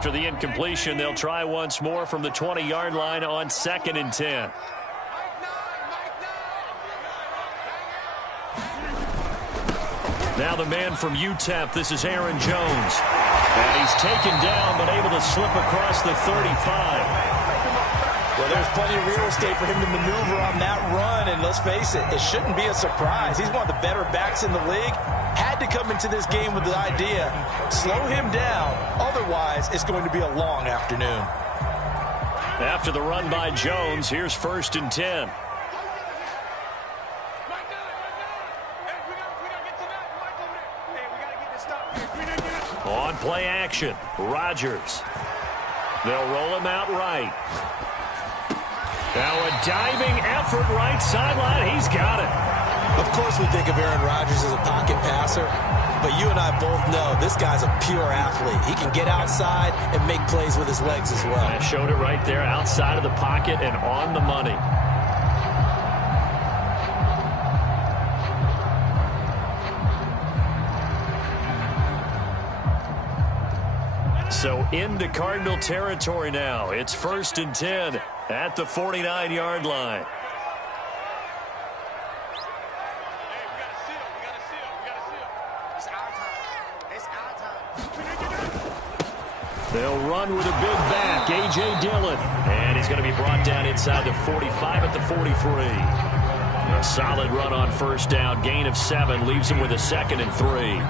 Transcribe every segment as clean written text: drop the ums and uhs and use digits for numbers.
After the incompletion, they'll try once more from the 20-yard line on 2nd and 10. Now the man from UTEP, this is Aaron Jones. And he's taken down, but able to slip across the 35. Well, there's plenty of real estate for him to maneuver on that run, and let's face it, it shouldn't be a surprise. He's one of the better backs in the league. Had to come into this game with the idea, slow him down, otherwise it's going to be a long afternoon. After the run by Jones, here's 1st and 10. On play action, Rodgers. They'll roll him out right. Now a diving effort right sideline. He's got it. Of course we think of Aaron Rodgers as a pocket passer, but you and I both know this guy's a pure athlete. He can get outside and make plays with his legs as well. I showed it right there, outside of the pocket and on the money. So into Cardinal territory now. It's 1st and 10 at the 49-yard line. They'll run with a big back, A.J. Dillon. And he's going to be brought down inside the 45 at the 43. A solid run on 1st down. Gain of 7 leaves him with a 2nd and 3.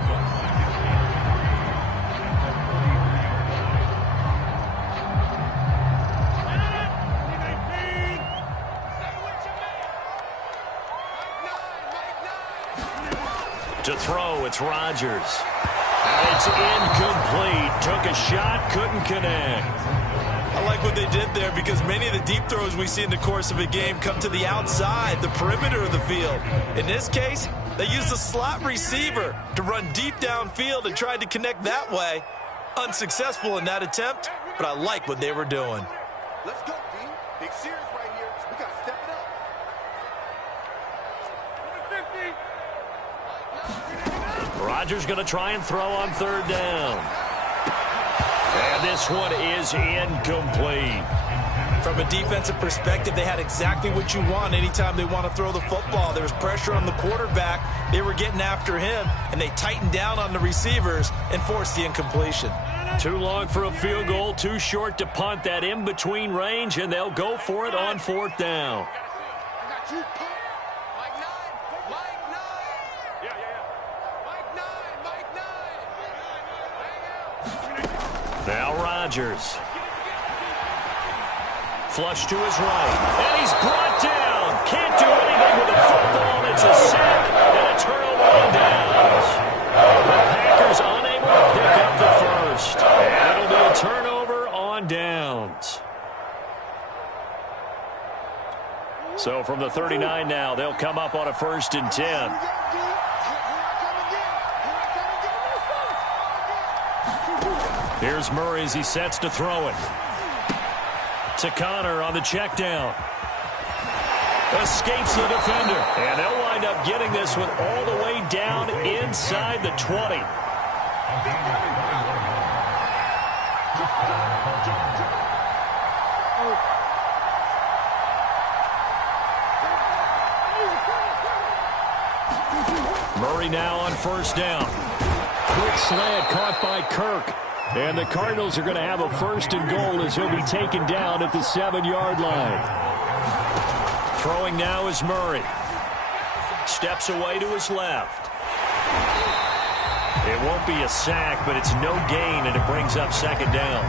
To throw, it's Rodgers. And it's incomplete. Took a shot, couldn't connect. I like what they did there because many of the deep throws we see in the course of a game come to the outside, the perimeter of the field. In this case, they used a slot receiver to run deep downfield and tried to connect that way. Unsuccessful in that attempt, but I like what they were doing. Let's go, D. Big series right here. We got to step it up. Rodgers going to try and throw on 3rd down. And this one is incomplete. From a defensive perspective, they had exactly what you want anytime they want to throw the football. There was pressure on the quarterback. They were getting after him, and they tightened down on the receivers and forced the incompletion. Too long for a field goal, too short to punt. That in-between range, and they'll go for it on 4th down. Now Rodgers. Flush to his right. And he's brought down. Can't do anything with the football. It's a sack and a turnover on downs. The Packers unable to pick up the first. And it'll be a turnover on downs. So from the 39 now, they'll come up on a 1st and 10. Here's Murray as he sets to throw it. To Connor on the check down. Escapes the defender. And they'll wind up getting this one all the way down inside the 20. Murray now on 1st down. Quick slant caught by Kirk. And the Cardinals are going to have a 1st and goal as he'll be taken down at the 7-yard line. Throwing now is Murray. Steps away to his left. It won't be a sack, but it's no gain, and it brings up 2nd down.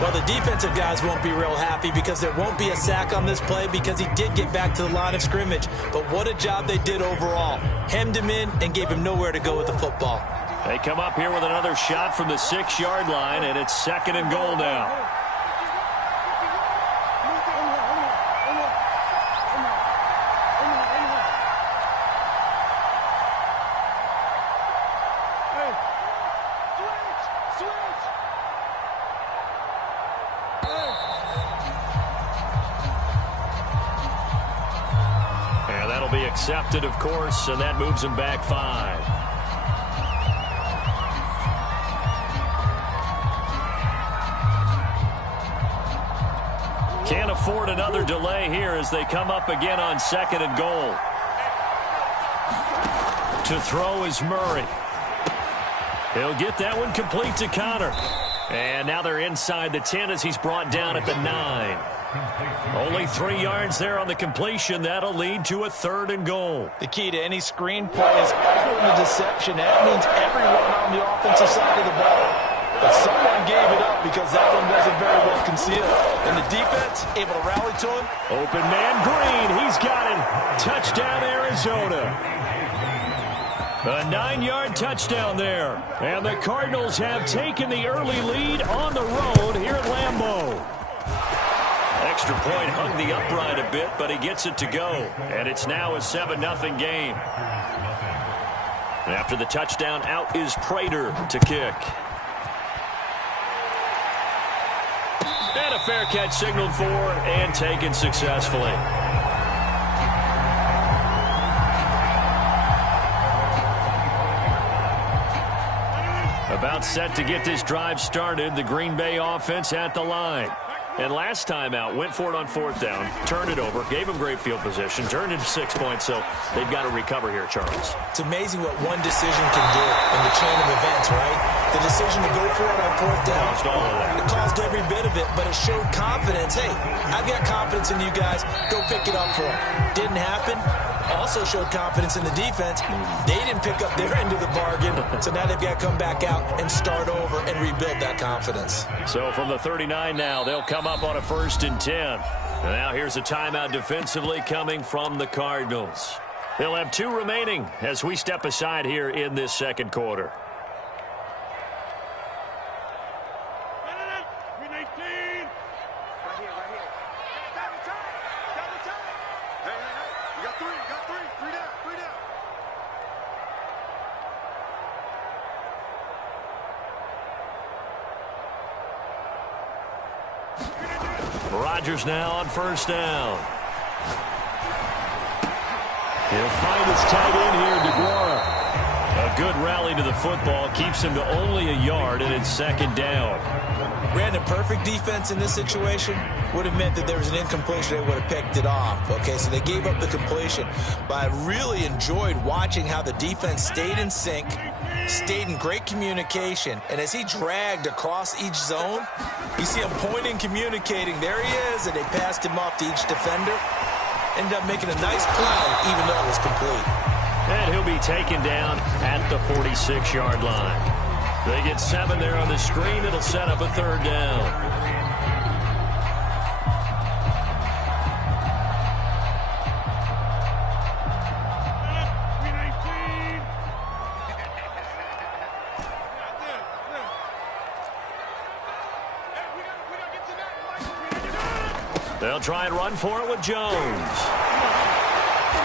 Well, the defensive guys won't be real happy because there won't be a sack on this play because he did get back to the line of scrimmage. But what a job they did overall. Hemmed him in and gave him nowhere to go with the football. They come up here with another shot from the 6-yard line, and it's 2nd and goal now. And that'll be accepted, of course, and that moves him back 5. afford another delay here as they come up again on 2nd and goal. To throw is Murray. He'll get that one complete to Connor. And now they're inside the 10 as he's brought down at the 9. Only 3 yards there on the completion. That'll lead to a 3rd and goal. The key to any screen play is open the deception. That means everyone on the offensive side of the ball. But someone gave it up because that one wasn't very well concealed. And the defense able to rally to him. Open man Green. He's got it. Touchdown Arizona. A 9-yard touchdown there. And the Cardinals have taken the early lead on the road here at Lambeau. Extra point hung the upright a bit, but he gets it to go. And it's now a 7-0 game. After the touchdown, out is Prater to kick. And a fair catch signaled for and taken successfully. About set to get this drive started, the Green Bay offense at the line. And last time out, went for it on 4th down, turned it over, gave them great field position, turned it 6 points, so they've got to recover here, Charles. It's amazing what one decision can do in the chain of events, right? The decision to go for it on 4th down. Caused all of that. It caused every bit of it, but it showed confidence. Hey, I've got confidence in you guys. Go pick it up for them. Didn't happen. Also showed confidence in the defense. They didn't pick up their end of the bargain, so now they've got to come back out and start over and rebuild that confidence. So from the 39 now, they'll come up on a 1st and 10. And now here's a timeout defensively coming from the Cardinals. They'll have 2 remaining as we step aside here in this 2nd quarter. Rodgers now on 1st down. He'll find his tight end here, DeGuara. A good rally to the football keeps him to only a yard, and it's 2nd down. Brandon, perfect defense in this situation would have meant that there was an incompletion. They would have picked it off. Okay, so they gave up the completion. But I really enjoyed watching how the defense stayed in sync, stayed in great communication, and as he dragged across each zone, you see him pointing, communicating. There he is, and they passed him off to each defender. Ended up making a nice play, even though it was complete. And he'll be taken down at the 46-yard line. They get 7 there on the screen. It'll set up a 3rd down. They'll try and run for it with Jones.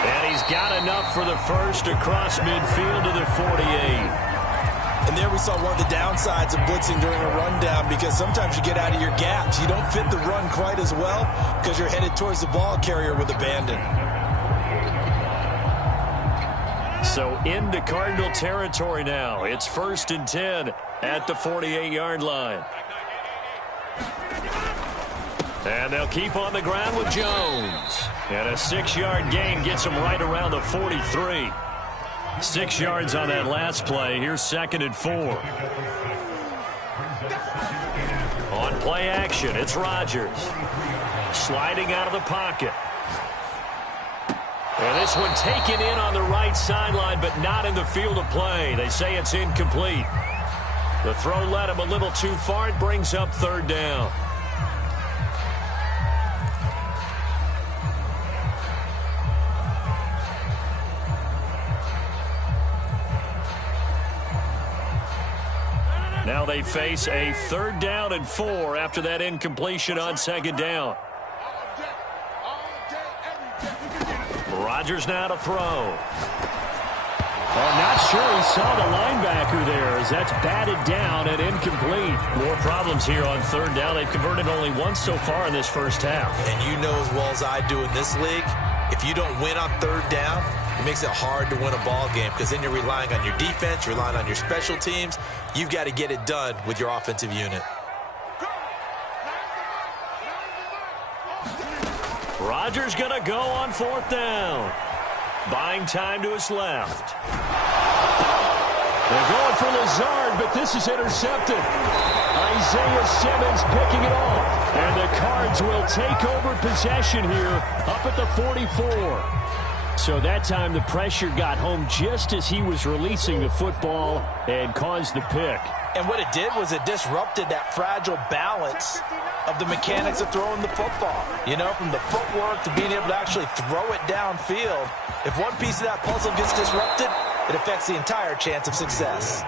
And he's got enough for the first across midfield to the 48. And there we saw one of the downsides of blitzing during a rundown, because sometimes you get out of your gaps. You don't fit the run quite as well because you're headed towards the ball carrier with abandon. So into Cardinal territory now. It's 1st and 10 at the 48-yard line. And they'll keep on the ground with Jones. And a 6-yard gain gets him right around the 43. 6 yards on that last play. Here's 2nd and 4. On play action, it's Rodgers. Sliding out of the pocket. And this one taken in on the right sideline, but not in the field of play. They say it's incomplete. The throw led him a little too far. It brings up 3rd down. Now they face a 3rd down and 4 after that incompletion on 2nd down. Rodgers now to throw. I'm not sure he saw the linebacker there, as that's batted down and incomplete. More problems here on 3rd down. They've converted only once so far in this first half. And you know as well as I do in this league, if you don't win on 3rd down, it makes it hard to win a ball game, because then you're relying on your defense, you're relying on your special teams. You've got to get it done with your offensive unit. Rodgers going to go on 4th down. Buying time to his left. They're going for Lazard, but this is intercepted. Isaiah Simmons picking it off. And the Cards will take over possession here up at the 44. So that time the pressure got home just as he was releasing the football and caused the pick. And what it did was it disrupted that fragile balance of the mechanics of throwing the football. You know, from the footwork to being able to actually throw it downfield. If one piece of that puzzle gets disrupted, it affects the entire chance of success.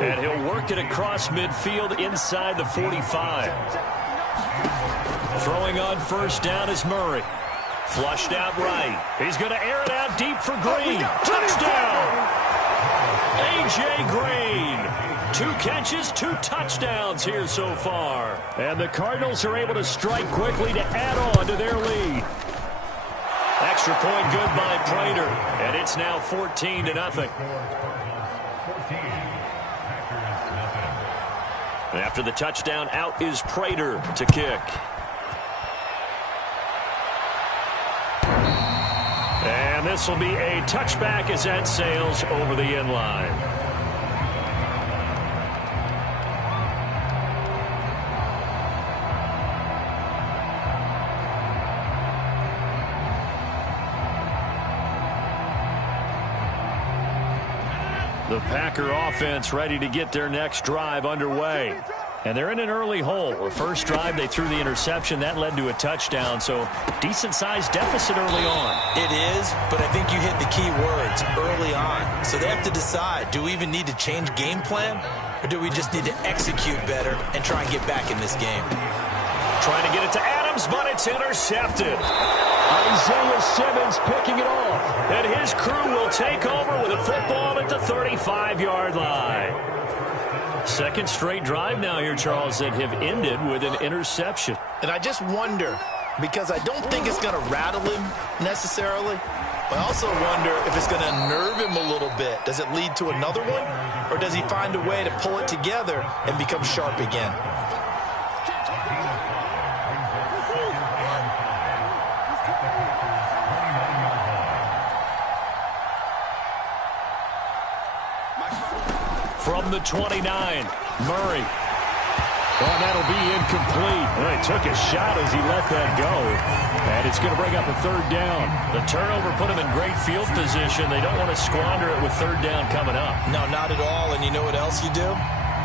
And he'll work it across midfield inside the 45. Throwing on 1st down is Murray. Flushed out right. He's going to air it out deep for Green. Touchdown! A.J. Green. 2 catches, 2 touchdowns here so far. And the Cardinals are able to strike quickly to add on to their lead. Extra point good by Prater. And it's now 14-0. After the touchdown, out is Prater to kick. And this will be a touchback as that sails over the end line. The Packer offense ready to get their next drive underway. And they're in an early hole. The first drive, they threw the interception. That led to a touchdown, so decent-sized deficit early on. It is, but I think you hit the key words, early on. So they have to decide, do we even need to change game plan, or do we just need to execute better and try and get back in this game? Trying to get it to Adams, but it's intercepted. Isaiah Simmons picking it off. And his crew will take over with a football at the 35-yard line. Second straight drive now here, Charles, that have ended with an interception. And I just wonder, because I don't think it's going to rattle him necessarily, but I also wonder if it's going to unnerve him a little bit. Does it lead to another one, or does he find a way to pull it together and become sharp again? From the 29, Murray. Well, that'll be incomplete. Well, he took a shot as he let that go. And it's going to bring up a 3rd down. The turnover put him in great field position. They don't want to squander it with 3rd down coming up. No, not at all. And you know what else you do?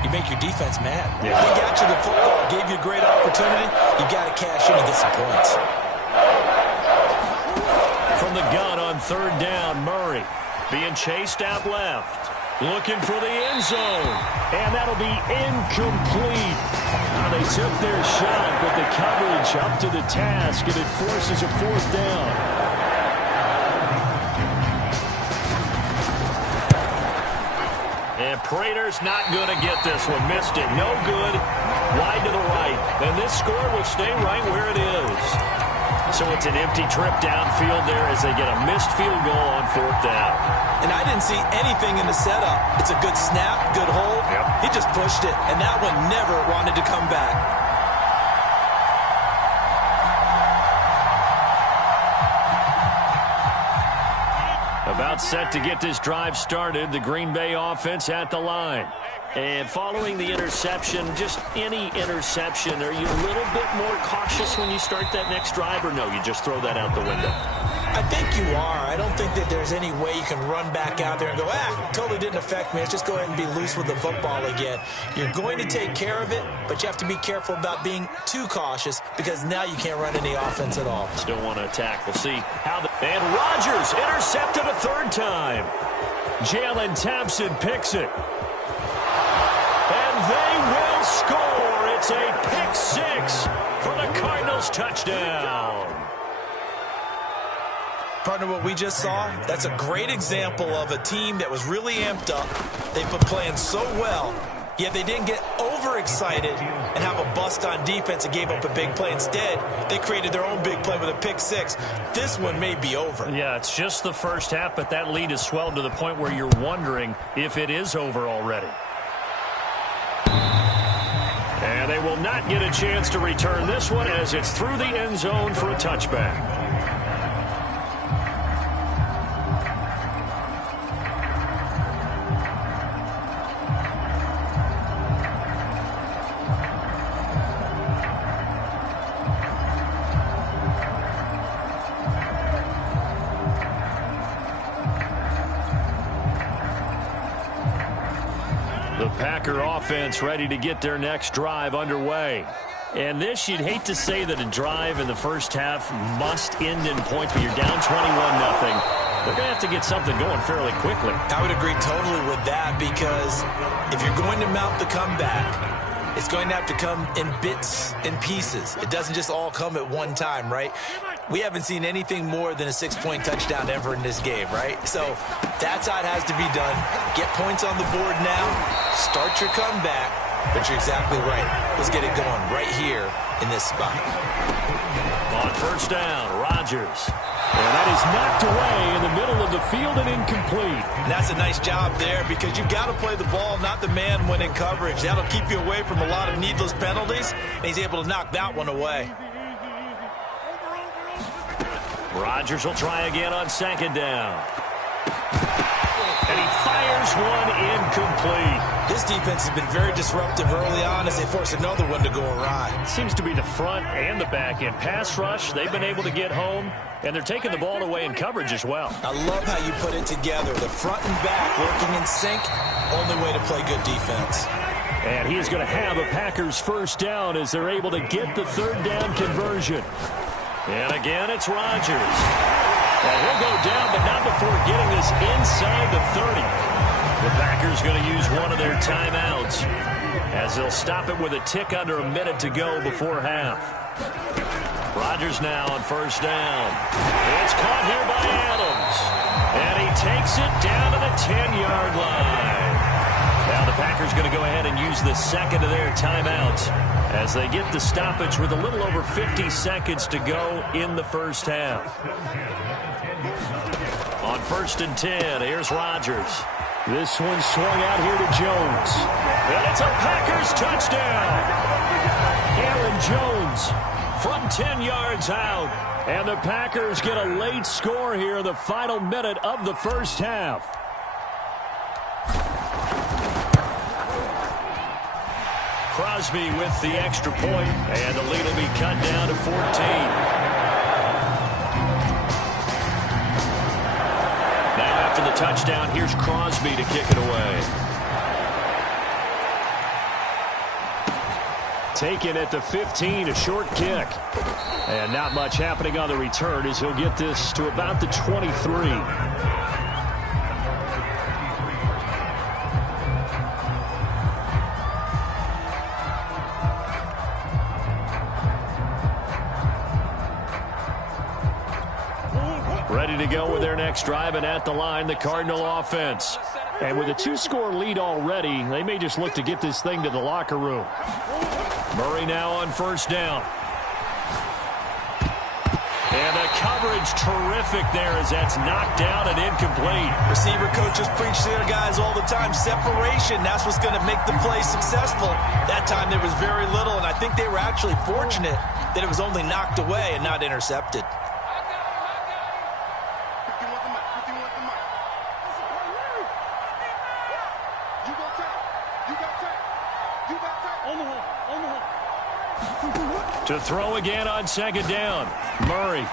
You make your defense mad. Yeah. They got you the football, gave you a great opportunity. You got to cash in and get some points. From the gun on 3rd down, Murray being chased out left. Looking for the end zone. And that'll be incomplete. Now they took their shot, but the coverage up to the task, and it forces a 4th down. And Prater's not going to get this one. Missed it. No good. Wide to the right. And this score will stay right where it is. So it's an empty trip downfield there as they get a missed field goal on 4th down. And I didn't see anything in the setup. It's a good snap, good hold. Yep. He just pushed it, and that one never wanted to come back. About set to get this drive started, the Green Bay offense at the line. And following the interception, just any interception, are you a little bit more cautious when you start that next drive, or no, you just throw that out the window? I think you are. I don't think that there's any way you can run back out there and go, totally didn't affect me. Let's just go ahead and be loose with the football again. You're going to take care of it, but you have to be careful about being too cautious because now you can't run any offense at all. Still want to attack. We'll see how the... And Rodgers intercepted a 3rd time. Jalen Thompson picks it. And they will score. It's a pick 6 for the Cardinals touchdown. Partner, what we just saw, that's a great example of a team that was really amped up. They've been playing so well, yet they didn't get overexcited and have a bust on defense and gave up a big play. Instead, they created their own big play with a pick 6. This one may be over. Yeah, it's just the first half, but that lead has swelled to the point where you're wondering if it is over already. And they will not not get a chance to return this one as it's through the end zone for a touchback. The Packer offense ready to get their next drive underway. And this, you'd hate to say that a drive in the first half must end in points, but you're down 21-0. They're going to have to get something going fairly quickly. I would agree totally with that, because if you're going to mount the comeback, it's going to have to come in bits and pieces. It doesn't just all come at one time, right? We haven't seen anything more than a 6-point touchdown ever in this game, right? So that's how it has to be done. Get points on the board now. Start your comeback. But you're exactly right. Let's get it going right here in this spot. On first down, Rodgers. And that is knocked away in the middle of the field and incomplete. And that's a nice job there, because you've got to play the ball, not the man when in coverage. That'll keep you away from a lot of needless penalties, and he's able to knock that one away. Rodgers will try again on second down. And he fires one incomplete. This defense has been very disruptive early on as they force another one to go awry. Seems to be the front and the back end. Pass rush, they've been able to get home, and they're taking the ball away in coverage as well. I love how you put it together. The front and back working in sync, only way to play good defense. And he is going to have a Packers first down as they're able to get the third down conversion. And again, it's Rodgers. And he'll go down, but not before getting this inside the 30. The Packers going to use one of their timeouts as they'll stop it with a tick under a minute to go before half. Rodgers now on first down. It's caught here by Adams. And he takes it down to the 10-yard line. Now the Packers going to go ahead and use the second of their timeouts as they get the stoppage with a little over 50 seconds to go in the first half. On first and 10, here's Rodgers. This one swung out here to Jones. And it's a Packers touchdown. Aaron Jones from 10 yards out. And the Packers get a late score here in the final minute of the first half. Crosby with the extra point, and the lead will be cut down to 14. Now after the touchdown, here's Crosby to kick it away. Taken at the 15, a short kick. And not much happening on the return as he'll get this to about the 23. Ready to go with their next drive, and at the line, the Cardinal offense. And with a 2-score lead already, they may just look to get this thing to the locker room. Murray now on first down. And the coverage terrific there as that's knocked down and incomplete. Receiver coaches preach to their guys all the time. Separation, that's what's going to make the play successful. That time there was very little, and I think they were actually fortunate that it was only knocked away and not intercepted. To throw again on second down. Murray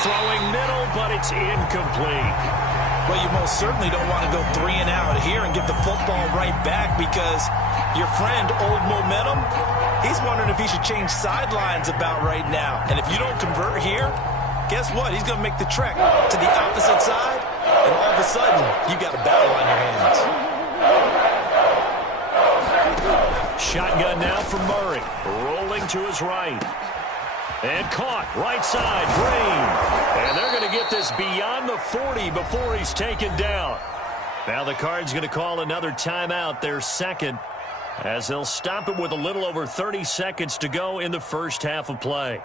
throwing middle, but it's incomplete. Well, you most certainly don't want to go 3 and out here and get the football right back, because your friend, Old Momentum, he's wondering if he should change sidelines about right now. And if you don't convert here, guess what? He's going to make the trek to the opposite side, and all of a sudden, you got a battle on your hands. Shotgun now for Murray. Rolling to his right. And caught right side, Green. And they're going to get this beyond the 40 before he's taken down. Now the Cards going to call another timeout, their second, as they'll stop it with a little over 30 seconds to go in the first half of play.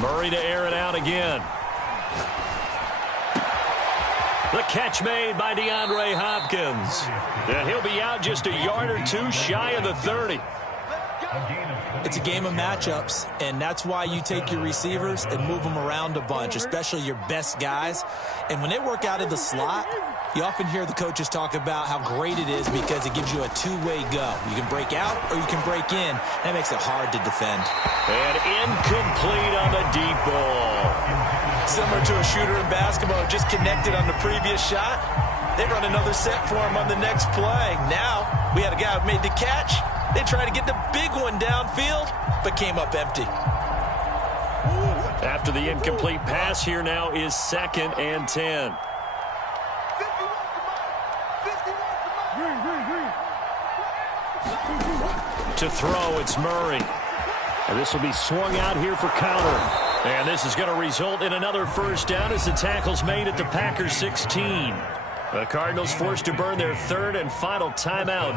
Murray to air it out again. The catch made by DeAndre Hopkins. And he'll be out just a yard or two shy of the 30. It's a game of matchups, and that's why you take your receivers and move them around a bunch, especially your best guys. And when they work out of the slot, you often hear the coaches talk about how great it is because it gives you a two-way go. You can break out or you can break in. That makes it hard to defend. And incomplete on the deep ball. Similar to a shooter in basketball, just connected on the previous shot. They run another set for him on the next play. Now, we had a guy who made the catch. They tried to get the big one downfield, but came up empty. After the incomplete pass, here now is 2nd and 10. To throw, it's Murray. And this will be swung out here for counter. And this is going to result in another first down as the tackle's made at the Packers 16. The Cardinals forced to burn their 3rd and final timeout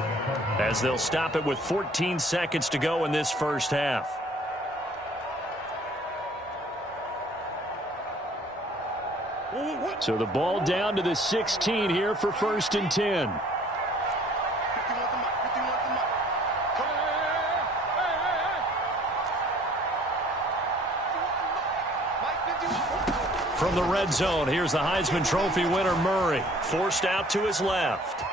as they'll stop it with 14 seconds to go in this first half. So the ball down to the 16 here for 1st and 10. From the red zone, here's the Heisman Trophy winner, Murray. Forced out to his left.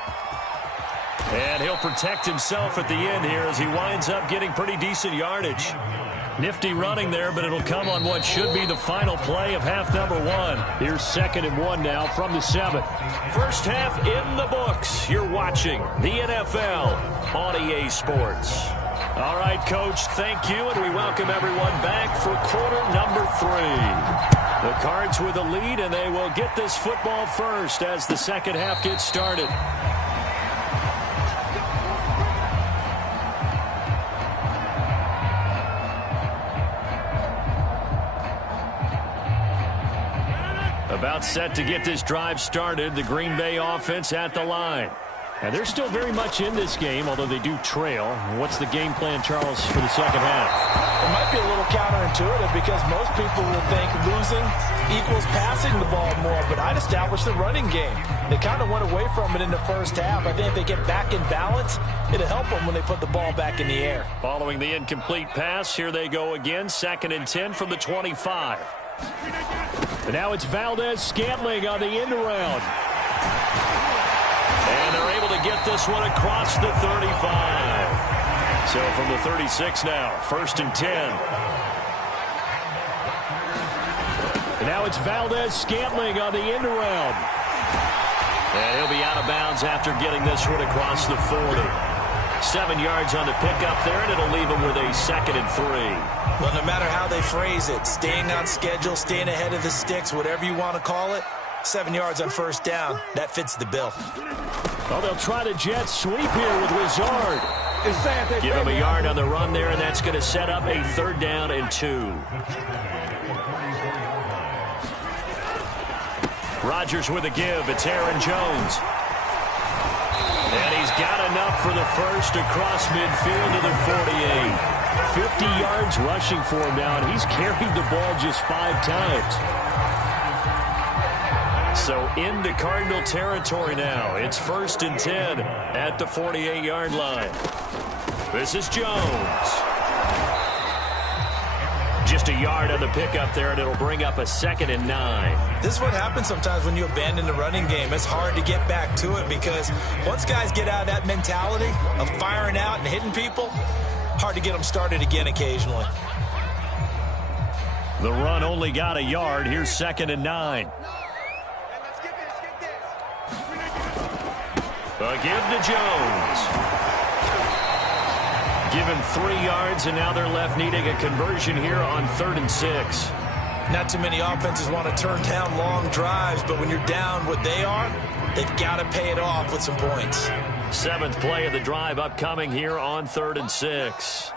And he'll protect himself at the end here as he winds up getting pretty decent yardage. Nifty running there, but it'll come on what should be the final play of half number 1. Here's 2nd and 1 now from the 7. First half in the books. You're watching the NFL on EA Sports. All right, Coach, thank you, and we welcome everyone back for quarter number 3. The Cards with a lead, and they will get this football first as the second half gets started. About set to get this drive started, the Green Bay offense at the line. And they're still very much in this game, although they do trail. What's the game plan, Charles, for the second half? It might be a little counterintuitive because most people will think losing equals passing the ball more, but I'd establish the running game. They kind of went away from it in the first half. I think if they get back in balance, it'll help them when they put the ball back in the air. Following the incomplete pass, here they go again, 2nd and 10 from the 25. And now it's Valdez-Scantling on the end around. And they're able to get this one across the 35. So from the 36 now, 1st and 10. And now it's Valdez-Scantling on the end around. And he'll be out of bounds after getting this one across the 40. 7 yards on the pickup there, and it'll leave him with a 2nd and 3. Well, no matter how they phrase it, staying on schedule, staying ahead of the sticks, whatever you want to call it, 7 yards on first down, that fits the bill. Well, they'll try the jet sweep here with Lazard. Give him a yard on the run there, and that's going to set up a 3rd down and 2. Rodgers with a give. It's Aaron Jones. And he's got enough for the first across midfield to the 48. 50 yards rushing for him now, and he's carried the ball just 5 times. So into Cardinal territory now. It's 1st and 10 at the 48-yard line. This is Jones. Just a yard on the pickup there, and it'll bring up a 2nd and 9. This is what happens sometimes when you abandon the running game. It's hard to get back to it because once guys get out of that mentality of firing out and hitting people, hard to get them started again occasionally. The run only got a yard. Here's 2nd and 9. A give to Jones. Given 3 yards, and now they're left needing a conversion here on 3rd and 6. Not too many offenses want to turn down long drives, but when you're down what they are, they've got to pay it off with some points. 7th play of the drive upcoming here on 3rd and 6.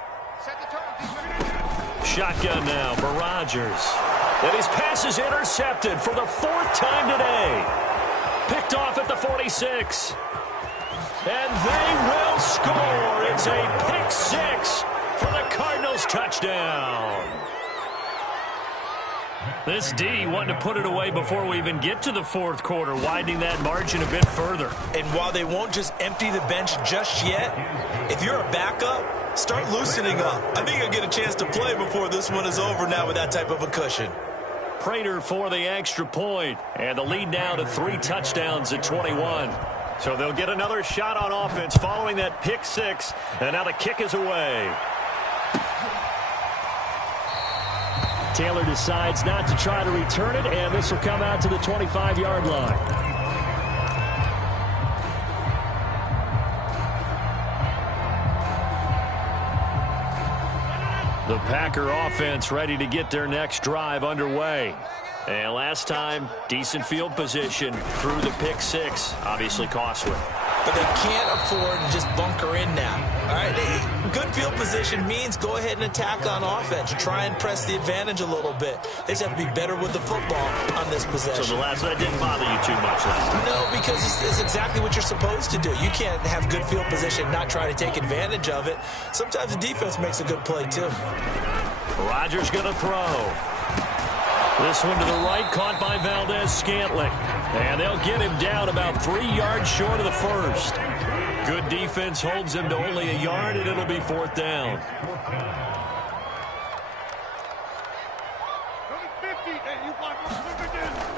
Shotgun now for Rodgers. And his pass is intercepted for the 4th time today. Picked off at the 46. And they will score. It's a pick 6 for the Cardinals touchdown. This D wanting to put it away before we even get to the fourth quarter, widening that margin a bit further. And while they won't just empty the bench just yet, if you're a backup, start loosening up. I think you'll get a chance to play before this one is over now with that type of a cushion. Prater for the extra point, and the lead now to 3 touchdowns at 21. So they'll get another shot on offense following that pick 6, and now the kick is away. Taylor decides not to try to return it, and this will come out to the 25-yard line. The Packer offense ready to get their next drive underway. And last time, decent field position through the pick 6, obviously costly. But they can't afford to just bunker in now. All right, good field position means go ahead and attack on offense. Try and press the advantage a little bit. They just have to be better with the football on this possession. So that didn't bother you too much last time? No, because it's exactly what you're supposed to do. You can't have good field position and not try to take advantage of it. Sometimes the defense makes a good play, too. Rodgers going to throw. This one to the right, caught by Valdez-Scantling. And they'll get him down about 3 yards short of the first. Good defense holds him to only a yard, and it'll be 4th down.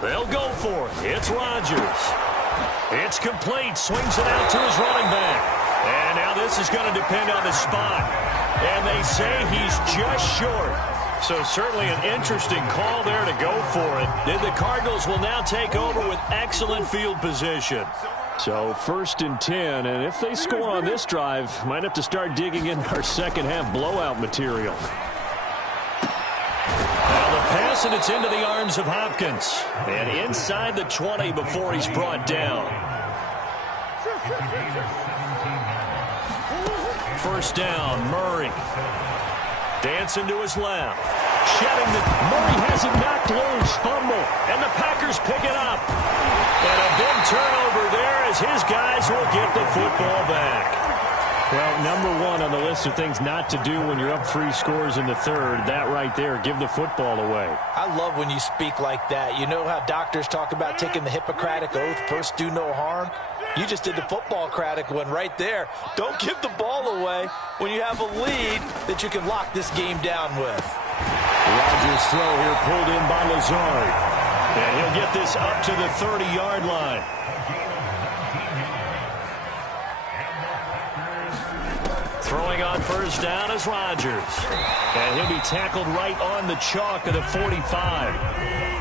They'll go for it. It's Rodgers. It's complete. Swings it out to his running back. And now this is going to depend on the spot. And they say he's just short. So certainly an interesting call there to go for it. Then the Cardinals will now take over with excellent field position. So 1st and 10, and if they score on this drive, might have to start digging in our second half blowout material. Now the pass, and it's into the arms of Hopkins. And inside the 20 before he's brought down. 1st down, Murray. Dancing to his left. Shedding the... Murray has it knocked loose. Fumble. And the Packers pick it up. And a big turnover there as his guys will get the football back. Well, number 1 on the list of things not to do when you're up 3 scores in the third. That right there, give the football away. I love when you speak like that. You know how doctors talk about taking the Hippocratic Oath, first do no harm? You just did the football-cratic one right there. Don't give the ball away when you have a lead that you can lock this game down with. Rodgers' throw here pulled in by Lazard. And he'll get this up to the 30-yard line. Throwing on 1st down is Rodgers. And he'll be tackled right on the chalk of the 45.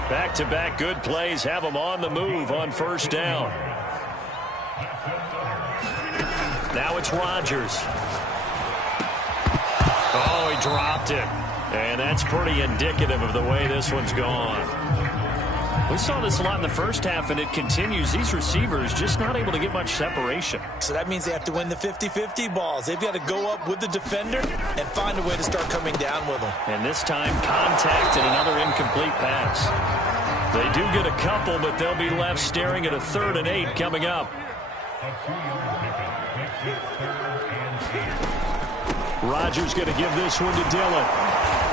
Back-to-back good plays have him on the move on 1st down. Now it's Rodgers. Oh, he dropped it. And that's pretty indicative of the way this one's gone. We saw this a lot in the first half, and it continues. These receivers just not able to get much separation. So that means they have to win the 50-50 balls. They've got to go up with the defender and find a way to start coming down with them. And this time, contact and another incomplete pass. They do get a couple, but they'll be left staring at a 3rd and 8 coming up. Rodgers going to give this one to Dillon.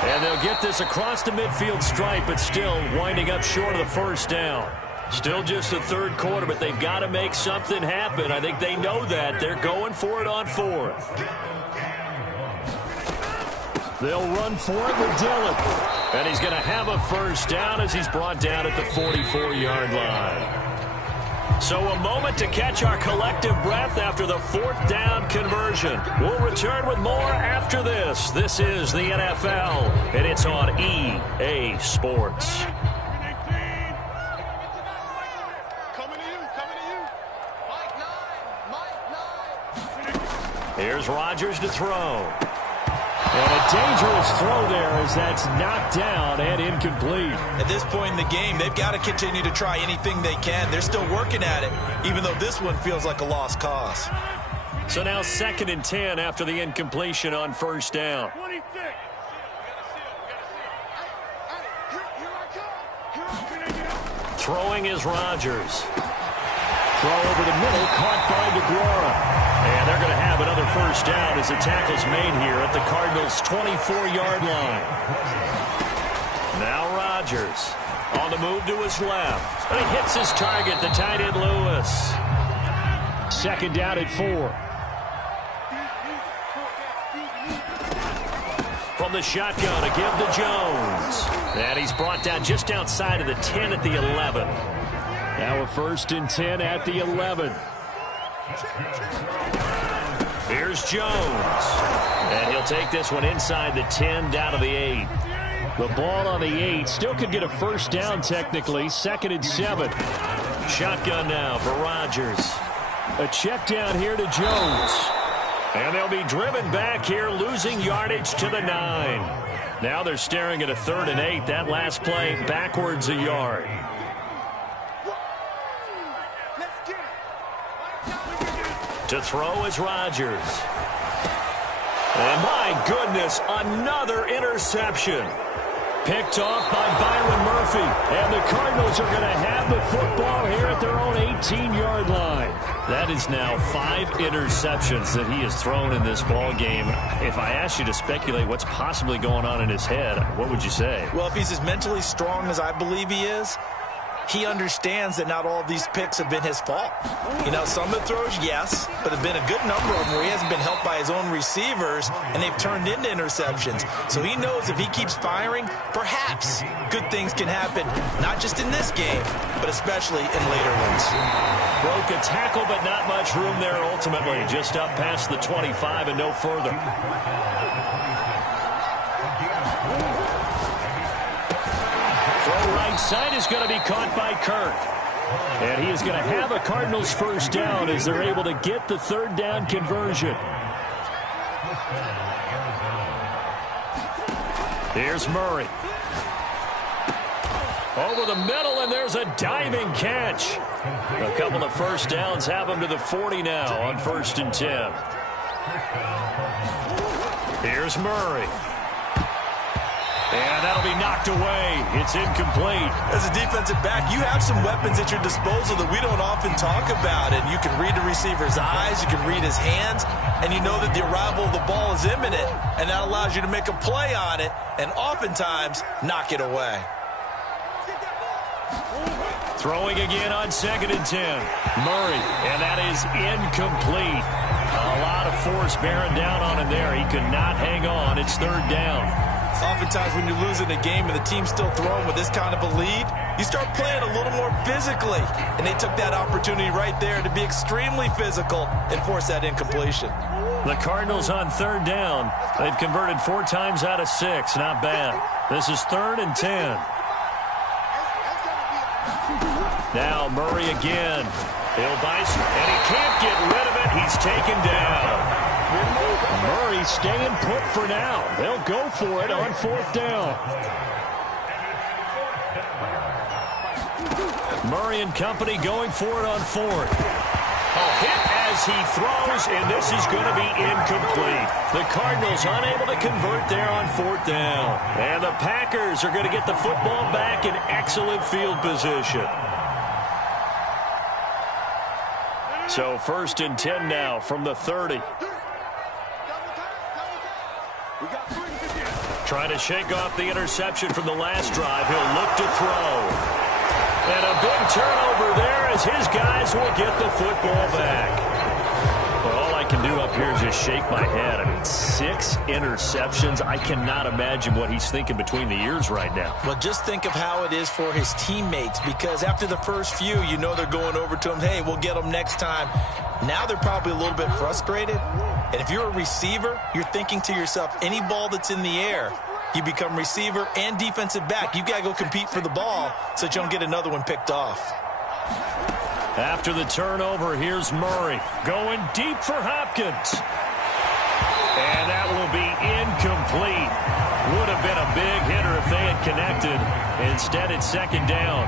And they'll get this across the midfield stripe, but still winding up short of the 1st down. Still just the 3rd quarter, but they've got to make something happen. I think they know that. They're going for it on 4th. They'll run for it with Dillon. And he's going to have a 1st down as he's brought down at the 44-yard line. So a moment to catch our collective breath after the 4th down conversion. We'll return with more after this. This is the NFL, and it's on EA Sports. Here's Rodgers to throw. And a dangerous throw there as that's knocked down and incomplete. At this point in the game, they've got to continue to try anything they can. They're still working at it, even though this one feels like a lost cause. So now 2nd and 10 after the incompletion on 1st down. Throwing is Rodgers. Throw over the middle, caught by DeGuara. And they're going to have another 1st down as the tackle's made here at the Cardinals' 24-yard line. Now Rodgers. On the move to his left. And he hits his target, the tight end Lewis. Second down at 4. From the shotgun, a give to Jones. And he's brought down just outside of the 10 at the 11. Now a 1st and 10 at the 11. Here's Jones. And he'll take this one inside the 10 down to the 8. The ball on the 8 still could get a 1st down technically. 2nd and 7. Shotgun now for Rodgers. A check down here to Jones. And they'll be driven back here, losing yardage to the 9. Now they're staring at a 3rd and 8. That last play backwards a yard. To throw is Rodgers. And my goodness, another interception. Picked off by Byron Murphy. And the Cardinals are going to have the football here at their own 18-yard line. That is now 5 interceptions that he has thrown in this ball game. If I asked you to speculate what's possibly going on in his head, what would you say? Well, if he's as mentally strong as I believe he is, he understands that not all of these picks have been his fault. You know, some of the throws, yes, but there have been a good number of them where he hasn't been helped by his own receivers, and they've turned into interceptions. So he knows if he keeps firing, perhaps good things can happen, not just in this game, but especially in later ones. Broke a tackle, but not much room there ultimately. Just up past the 25 and no further. Throw right side is going to be caught by Kirk. And he is going to have a Cardinals 1st down as they're able to get the 3rd down conversion. Here's Murray. Over the middle, and there's a diving catch. A couple of 1st downs have him to the 40 now on 1st and 10. Here's Murray. And that'll be knocked away. It's incomplete. As a defensive back, you have some weapons at your disposal that we don't often talk about. And you can read the receiver's eyes, you can read his hands, and you know that the arrival of the ball is imminent, and that allows you to make a play on it and oftentimes knock it away. Throwing again on 2nd and 10. Murray, and that is incomplete. A lot of force bearing down on him there. He could not hang on. It's 3rd down. Oftentimes when you're losing a game and the team's still throwing with this kind of a lead, you start playing a little more physically. And they took that opportunity right there to be extremely physical and force that incompletion. The Cardinals on 3rd down. They've converted 4 times out of 6. Not bad. This is 3rd and 10. Now Murray again. He'll bite, and he can't get rid of it. He's taken down. Murray staying put for now. They'll go for it on 4th down. Murray and company going for it on 4th. A hit as he throws, and this is going to be incomplete. The Cardinals unable to convert there on 4th down. And the Packers are going to get the football back in excellent field position. So 1st and 10 now from the 30. Trying to shake off the interception from the last drive. He'll look to throw. And a big turnover there as his guys will get the football back. But all I can do up here is just shake my head. I mean, 6 interceptions. I cannot imagine what he's thinking between the ears right now. Well, just think of how it is for his teammates, because after the first few, you know they're going over to him, hey, we'll get them next time. Now they're probably a little bit frustrated. And if you're a receiver, you're thinking to yourself, any ball that's in the air, you become receiver and defensive back. You've got to go compete for the ball so that you don't get another one picked off. After the turnover, here's Murray going deep for Hopkins. And that will be incomplete. Would have been a big hitter if they had connected. Instead, it's 2nd down.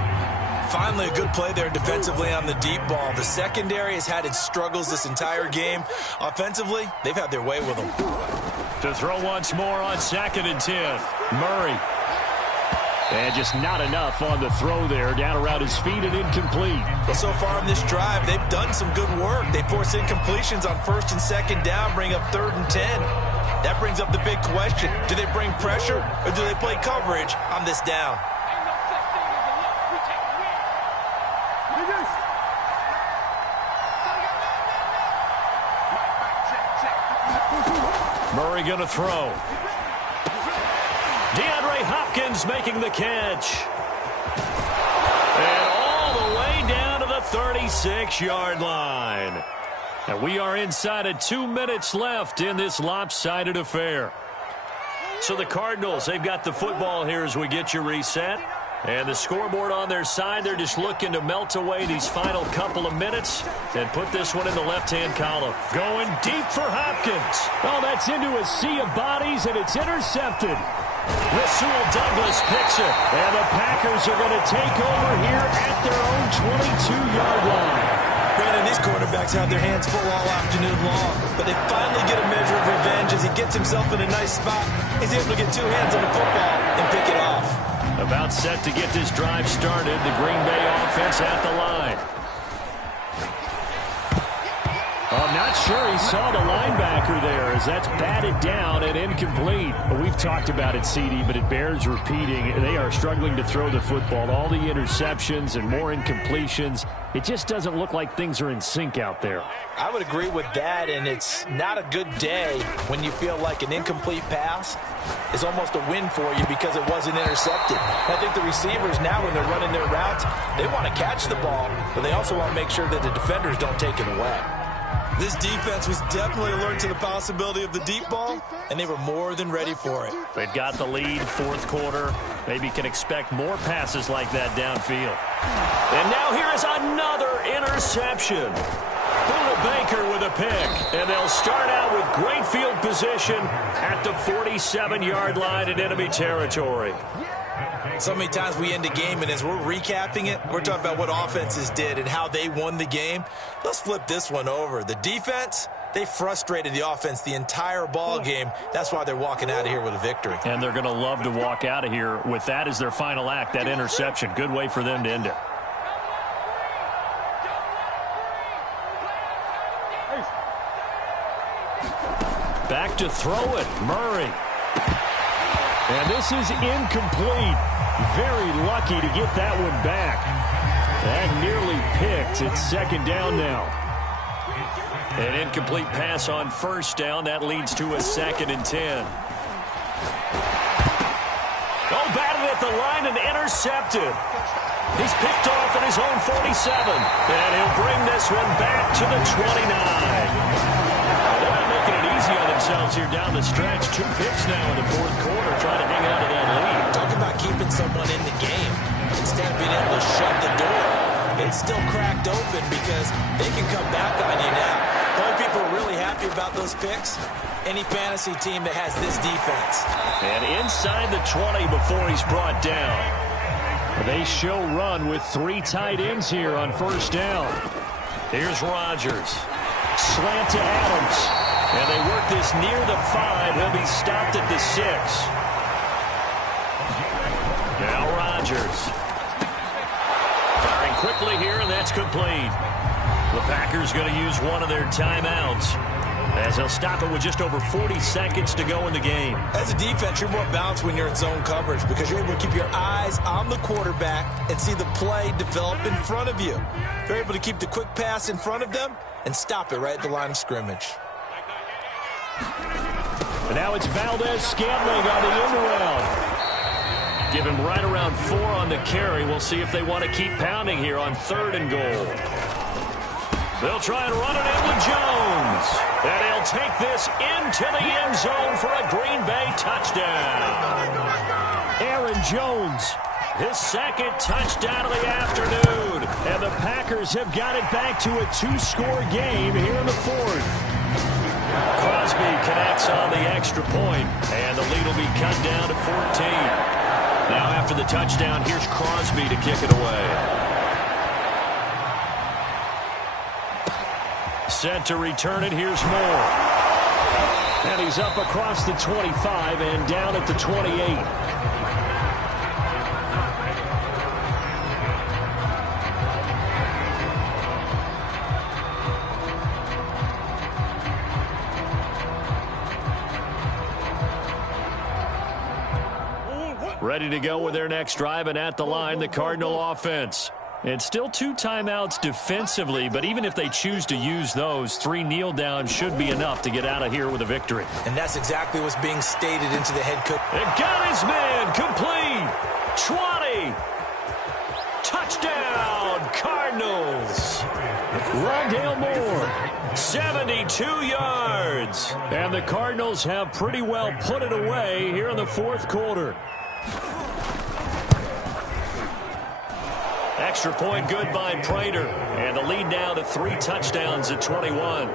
Finally, a good play there defensively on the deep ball. The secondary has had its struggles this entire game. Offensively, they've had their way with them. To throw once more on 2nd and 10. Murray. And just not enough on the throw there. Down around his feet and incomplete. Well, so far in this drive, they've done some good work. They force incompletions on 1st and 2nd down, bring up 3rd and 10. That brings up the big question. Do they bring pressure or do they play coverage on this down? Murray going to throw. DeAndre Hopkins making the catch. And all the way down to the 36-yard line. And we are inside of 2 minutes left in this lopsided affair. So the Cardinals, they've got the football here as we get you reset. And the scoreboard on their side, they're just looking to melt away these final couple of minutes and put this one in the left-hand column. Going deep for Hopkins. Oh, that's into a sea of bodies, and it's intercepted. Rasul Douglas picks it, and the Packers are going to take over here at their own 22-yard line. Brandon, these quarterbacks have their hands full all afternoon long, but they finally get a measure of revenge as he gets himself in a nice spot. He's able to get two hands on the football and pick it off. About set to get this drive started, the Green Bay offense at the line. I'm not sure he saw the linebacker there as that's batted down and incomplete. We've talked about it, CD, but it bears repeating. They are struggling to throw the football. All the interceptions and more incompletions. It just doesn't look like things are in sync out there. I would agree with that, and it's not a good day when you feel like an incomplete pass is almost a win for you because it wasn't intercepted. I think the receivers now, when they're running their routes, they want to catch the ball, but they also want to make sure that the defenders don't take it away. This defense was definitely alert to the possibility of the deep ball, and they were more than ready for it. They've got the lead, fourth quarter. Maybe can expect more passes like that downfield. And now here is another interception. Buda Baker with a pick, and they'll start out with great field position at the 47-yard line in enemy territory. So many times we end a game, and as we're recapping it, we're talking about what offenses did and how they won the game. Let's flip this one over. The defense, they frustrated the offense the entire ball game. That's why they're walking out of here with a victory. And they're going to love to walk out of here with that as their final act, that interception. Good way for them to end it. Back to throw it, Murray. And this is incomplete. Very lucky to get that one back. That nearly picked. It's second down now. An incomplete pass on first down. That leads to a 2nd and 10. Oh, batted at the line and intercepted. He's picked off at his own 47. And he'll bring this one back to the 29. They're not making it easy on themselves here down the stretch. 2 picks now in the fourth quarter, trying to hang out of that lead. Talk about keeping someone in the game instead of being able to shut the door. It's still cracked open because they can come back on you now. The only people who are really happy about those picks, any fantasy team that has this defense. And inside the 20 before he's brought down. They show run with 3 tight ends here on first down. Here's Rodgers. Slant to Adams. And they work this near the 5. He'll be stopped at the 6. Now Rodgers. Firing quickly here, and that's complete. The Packers going to use one of their timeouts as they'll stop it with just over 40 seconds to go in the game. As a defense, you're more balanced when you're in zone coverage because you're able to keep your eyes on the quarterback and see the play develop in front of you. You're able to keep the quick pass in front of them and stop it right at the line of scrimmage. And now it's Valdez-Scantling on the end around. Give him right around 4 on the carry. We'll see if they want to keep pounding here on 3rd and goal. They'll try and run it in with Jones. And he'll take this into the end zone for a Green Bay touchdown. Aaron Jones, his 2nd touchdown of the afternoon. And the Packers have got it back to a 2-score game here in the 4th. Crosby connects on the extra point, and the lead will be cut down to 14. Now after the touchdown, here's Crosby to kick it away. Set to return it, here's Moore. And he's up across the 25 and down at the 28. Ready to go with their next drive, and at the line, the Cardinal offense. And still 2 timeouts defensively, but even if they choose to use those, 3 kneel downs should be enough to get out of here with a victory. And that's exactly what's being stated into the head coach. And got his man complete. 20. Touchdown, Cardinals. Rondale Moore, 72 yards. And the Cardinals have pretty well put it away here in the 4th quarter. Extra point good by Prater. And the lead now to 3 touchdowns at 21.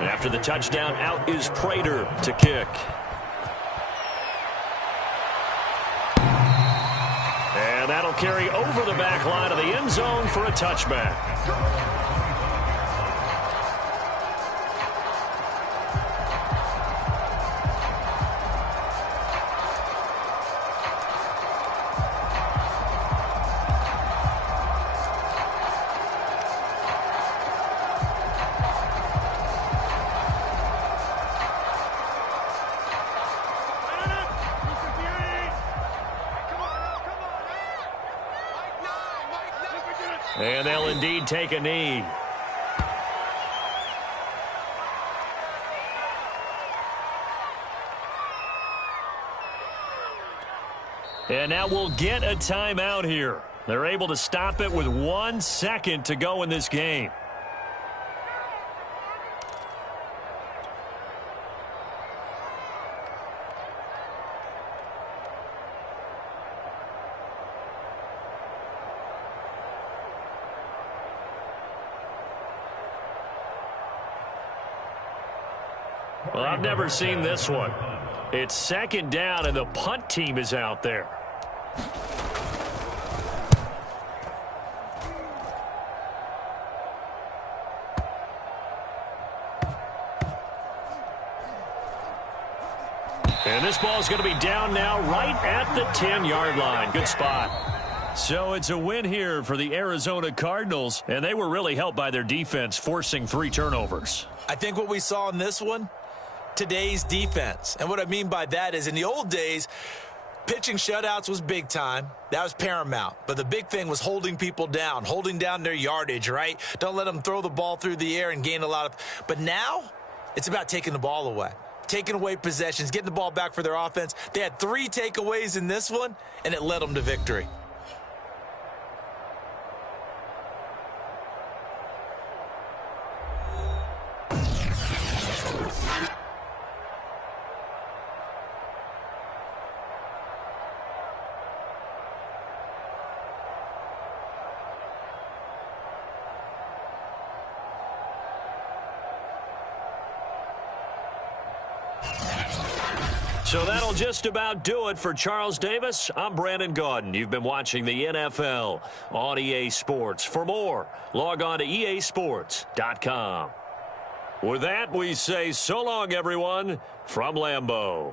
After the touchdown, out is Prater to kick. And that'll carry over the back line of the end zone for a touchback. And they'll indeed take a knee. And now we'll get a timeout here. They're able to stop it with 1 second to go in this game. Well, I've never seen this one. It's 2nd down, and the punt team is out there. And this ball is going to be down now right at the 10-yard line. Good spot. So it's a win here for the Arizona Cardinals, and they were really helped by their defense, forcing 3 turnovers. I think what we saw in this one, today's defense. And what I mean by that is in the old days, pitching shutouts was big time. That was paramount. But the big thing was holding people down, holding down their yardage, right? Don't let them throw the ball through the air and gain a lot of. But now it's about taking the ball away, taking away possessions, getting the ball back for their offense. They had 3 takeaways in this one, and it led them to victory. So that'll just about do it for Charles Davis. I'm Brandon Gaudin. You've been watching the NFL on EA Sports. For more, log on to easports.com. With that, we say so long, everyone, from Lambeau.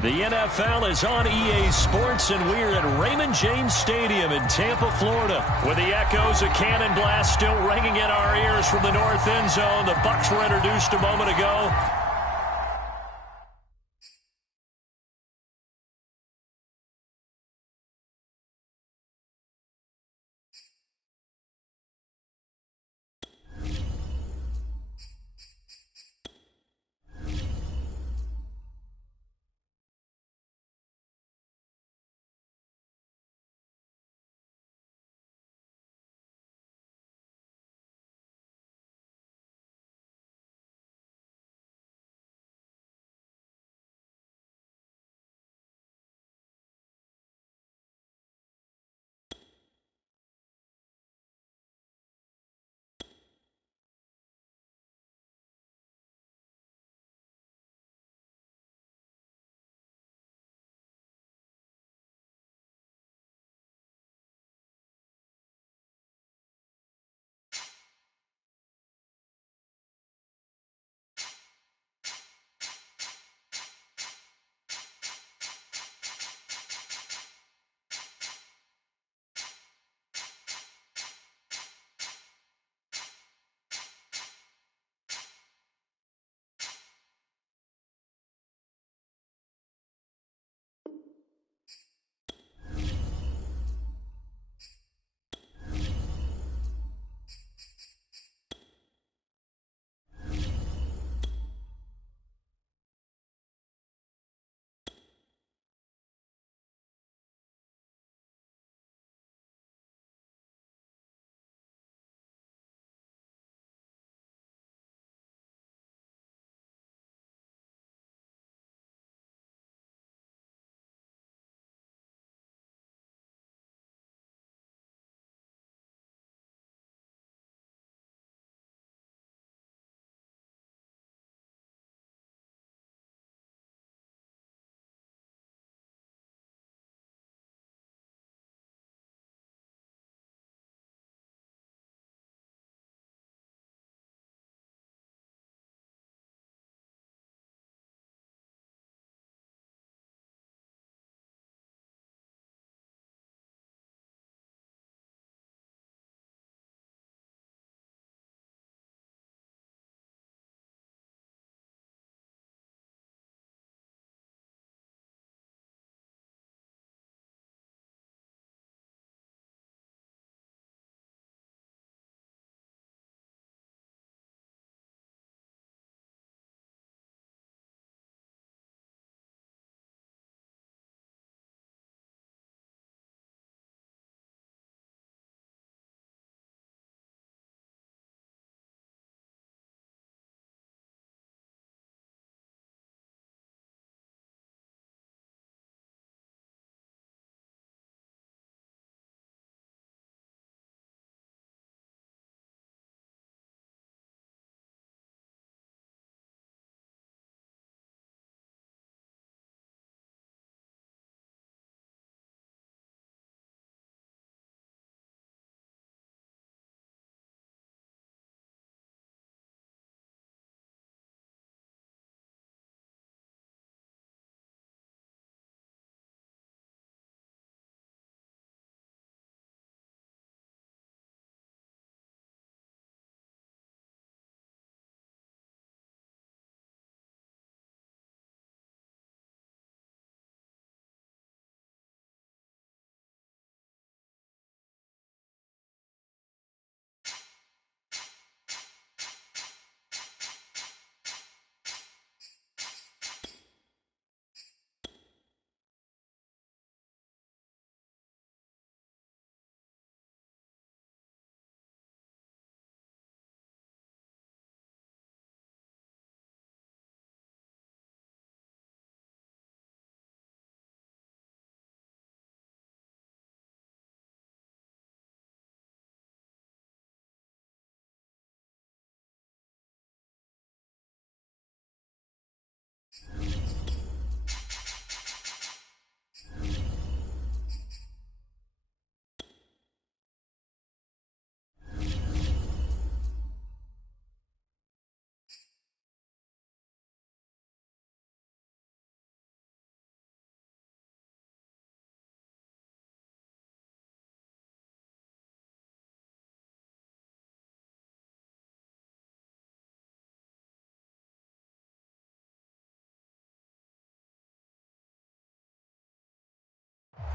The NFL is on EA Sports, and we're at Raymond James Stadium in Tampa, Florida, with the echoes of cannon blast still ringing in our ears from the north end zone. The Bucs were introduced a moment ago.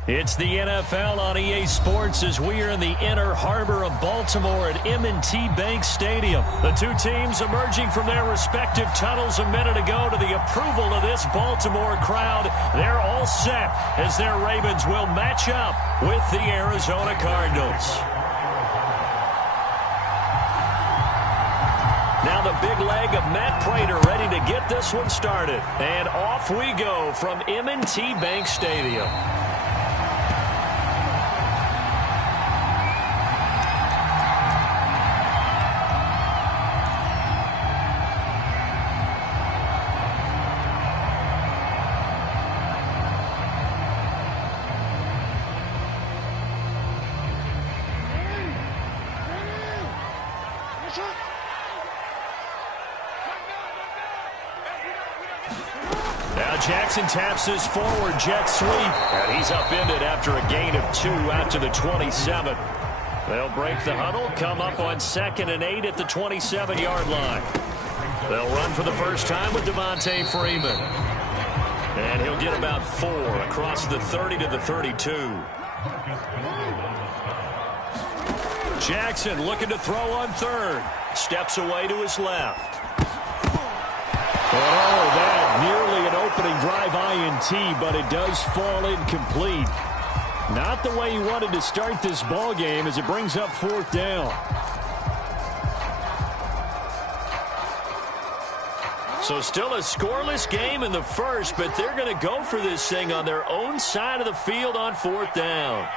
It's the NFL on EA Sports as we are in the inner harbor of Baltimore at M&T Bank Stadium. The two teams emerging from their respective tunnels a minute ago to the approval of this Baltimore crowd. They're all set as their Ravens will match up with the Arizona Cardinals. Now the big leg of Matt Prater ready to get this one started. And off we go from M&T Bank Stadium. Jackson taps his forward jet sweep, and he's upended after a gain of 2 out to the 27. They'll break the huddle, come up on 2nd and 8 at the 27-yard line. They'll run for the first time with Devontae Freeman. And he'll get about 4 across the 30 to the 32. Jackson looking to throw on 3rd. Steps away to his left. Oh, that nearly an opening drive INT, but it does fall incomplete. Not the way he wanted to start this ball game as it brings up 4th down. So still a scoreless game in the first, but they're going to go for this thing on their own side of the field on 4th down.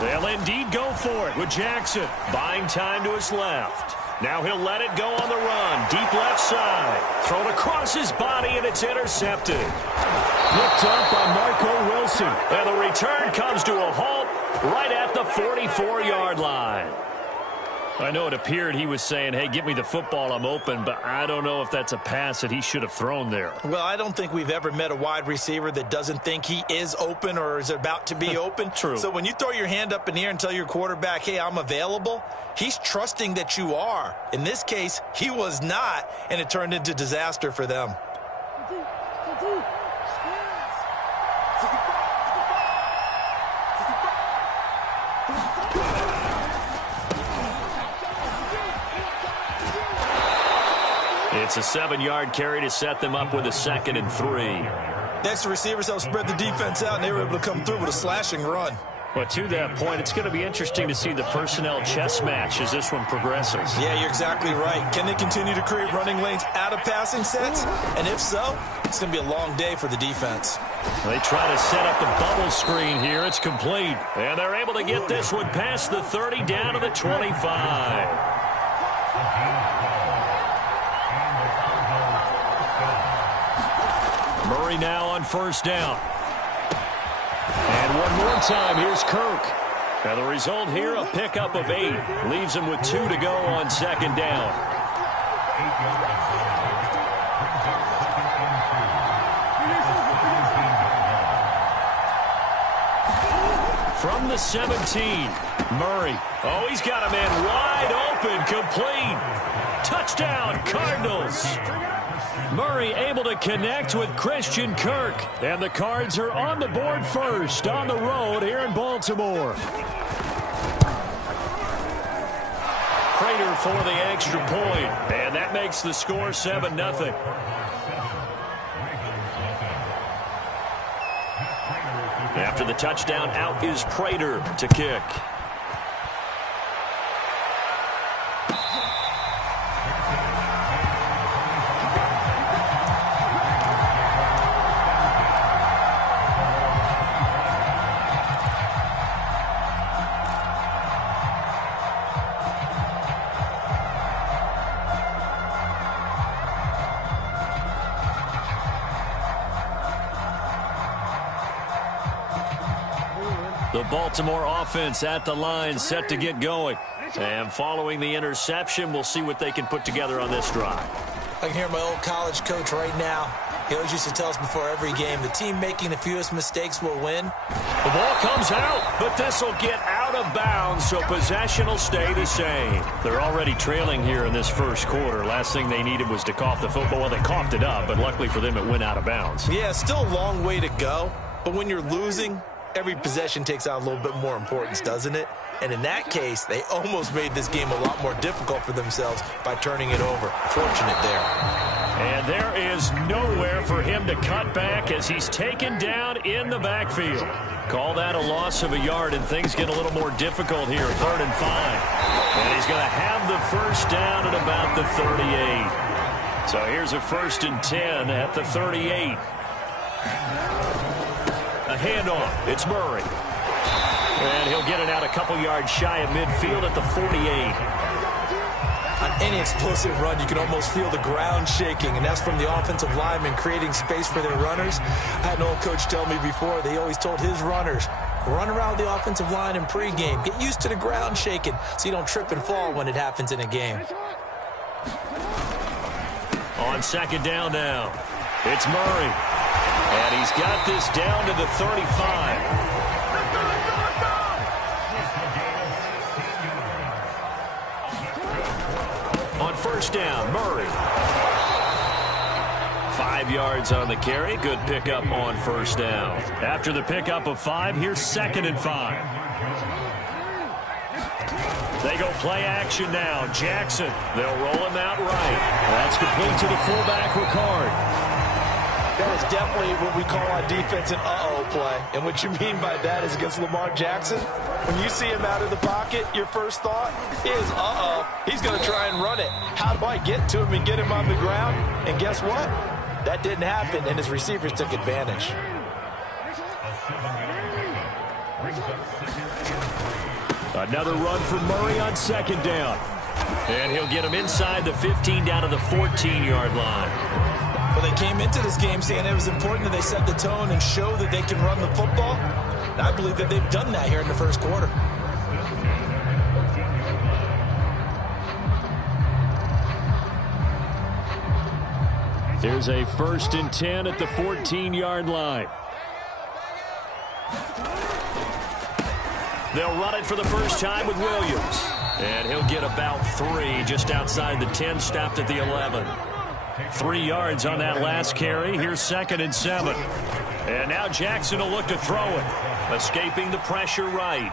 They'll indeed go for it with Jackson buying time to his left. Now he'll let it go on the run. Deep left side. Thrown across his body, and it's intercepted. Picked up by Marco Wilson. And the return comes to a halt right at the 44-yard line. I know it appeared he was saying, hey, give me the football, I'm open, but I don't know if that's a pass that he should have thrown there. Well, I don't think we've ever met a wide receiver that doesn't think he is open or is about to be open. True. So when you throw your hand up in the air and tell your quarterback, hey, I'm available, he's trusting that you are. In this case, he was not, and it turned into disaster for them. It's a 7-yard carry to set them up with a 2nd and 3. Next, the receivers helped spread the defense out, and they were able to come through with a slashing run. But to that point, it's going to be interesting to see the personnel chess match as this one progresses. Yeah, you're exactly right. Can they continue to create running lanes out of passing sets? And if so, it's going to be a long day for the defense. They try to set up the bubble screen here. It's complete. And they're able to get this one past the 30 down to the 25. Murray now on 1st down. And one more time, here's Kirk. Now the result here, a pickup of 8. Leaves him with 2 to go on 2nd down. From the 17, Murray. Oh, he's got a man wide open, complete. Touchdown, Cardinals. Murray able to connect with Christian Kirk. And the Cards are on the board first on the road here in Baltimore. Prater for the extra point. And that makes the score 7-0. After the touchdown, out is Prater to kick. The Baltimore offense at the line, set to get going. And following the interception, we'll see what they can put together on this drive. I can hear my old college coach right now. He always used to tell us before every game, the team making the fewest mistakes will win. The ball comes out, but this will get out of of bounds, so possession will stay the same. They're already trailing here in this first quarter. Last thing they needed was to cough the football. Well, they coughed it up, but luckily for them, it went out of bounds. Yeah, still a long way to go, but when you're losing, every possession takes on a little bit more importance, doesn't it? And in that case, they almost made this game a lot more difficult for themselves by turning it over. Fortunate there. And there is nowhere for him to cut back as he's taken down in the backfield. Call that a loss of a yard, and things get a little more difficult here. 3rd and 5. And he's going to have the first down at about the 38. So here's a 1st and 10 at the 38. A handoff. It's Murray. And he'll get it out a couple yards shy of midfield at the 48. On any explosive run, you can almost feel the ground shaking, and that's from the offensive linemen creating space for their runners. I had an old coach tell me before, they always told his runners, run around the offensive line in pregame. Get used to the ground shaking so you don't trip and fall when it happens in a game. On 2nd down now, it's Murray. And he's got this down to the 35. On 1st down, Murray. 5 yards on the carry. Good pickup on 1st down. After the pickup of 5, here's 2nd and 5. They go play action now. Jackson, they'll roll him out right. That's complete to the fullback, Ricard. That is definitely what we call on defense an uh-oh play. And what you mean by that is against Lamar Jackson, when you see him out of the pocket, your first thought is, uh-oh, he's going to try and run it. How do I get to him and get him on the ground? And guess what? That didn't happen, and his receivers took advantage. Another run for Murray on 2nd down. And he'll get him inside the 15 down to the 14-yard line. Well, they came into this game saying it was important that they set the tone and show that they can run the football. And I believe that they've done that here in the first quarter. There's a 1st and 10 at the 14-yard line. They'll run it for the first time with Williams. And he'll get about 3 just outside the 10, stopped at the 11. 3 yards on that last carry. Here's 2nd and 7. And now Jackson will look to throw it. Escaping the pressure right.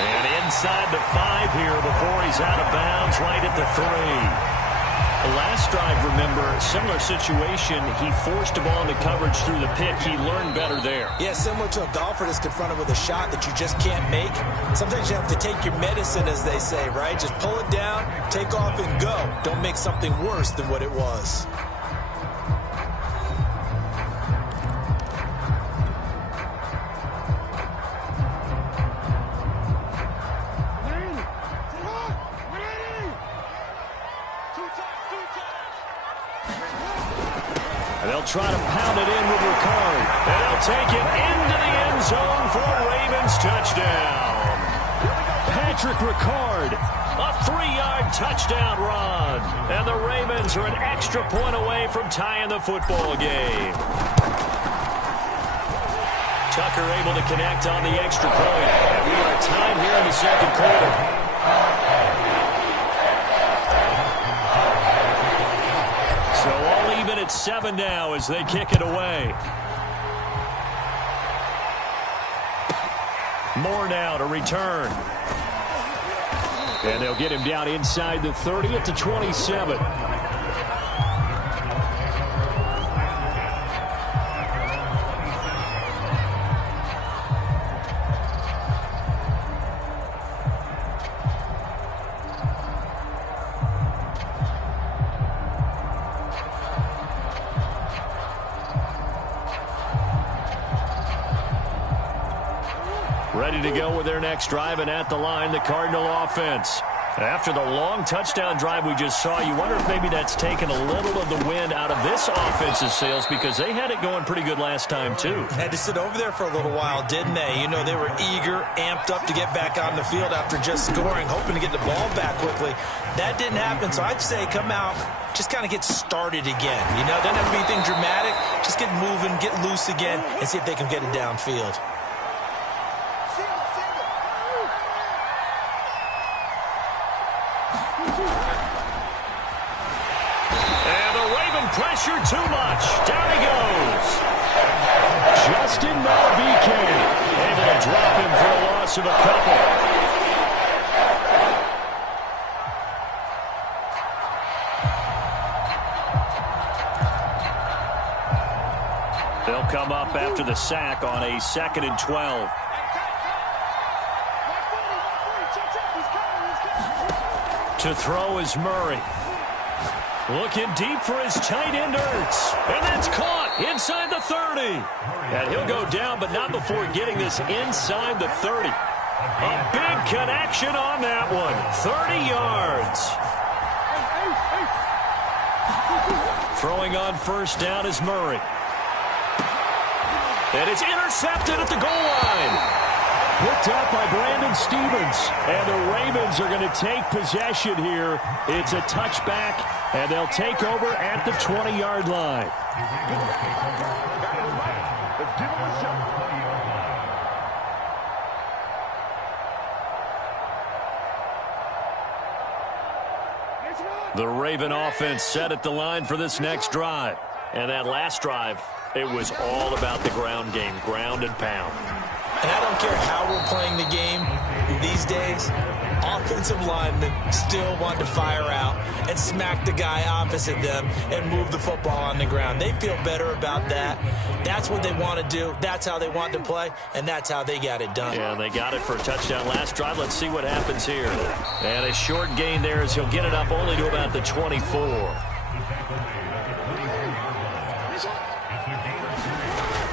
And inside the 5 here before he's out of bounds right at the 3. The last drive, remember, similar situation. He forced a ball into coverage through the pick. He learned better there. Yeah, similar to a golfer that's confronted with a shot that you just can't make. Sometimes you have to take your medicine, as they say, right? Just pull it down, take off, and go. Don't make something worse than what it was. They'll try to pound it in with Ricard. And they'll take it into the end zone for a Ravens touchdown. Patrick Ricard, a 3-yard touchdown run. And the Ravens are an extra point away from tying the football game. Tucker able to connect on the extra point. And we are tied here in the second quarter. So all even at 7 now as they kick it away. Moore now to return. And they'll get him down inside the 30 at the 27. Ready to go with their next drive, and at the line, the Cardinal offense. After the long touchdown drive we just saw, you wonder if maybe that's taken a little of the wind out of this offense's sails, because they had it going pretty good last time, too. Had to sit over there for a little while, didn't they? You know, they were eager, amped up to get back on the field after just scoring, hoping to get the ball back quickly. That didn't happen, so I'd say come out, just kind of get started again. You know, doesn't have to be anything dramatic. Just get moving, get loose again, and see if they can get it downfield. pressure too much. Down he goes. Justin Malvike able to drop him for a loss of a couple. They'll come up after the sack on a 2nd and 12. To throw is Murray. Looking deep for his tight end Ertz. And that's caught inside the 30. And he'll go down, but not before getting this inside the 30. A big connection on that one. 30 yards. Throwing on first down is Murray. And it's intercepted at the goal line. Picked up by Brandon Stevens. And the Ravens are going to take possession here. It's a touchback, and they'll take over at the 20-yard line. The Raven offense set at the line for this next drive. And that last drive, it was all about the ground game, ground and pound. And I don't care how we're playing the game these days, offensive linemen still want to fire out and smack the guy opposite them and move the football on the ground. They feel better about that. That's what they want to do. That's how they want to play, and that's how they got it done. Yeah, they got it for a touchdown last drive. Let's see what happens here. And a short gain there as he'll get it up only to about the 24.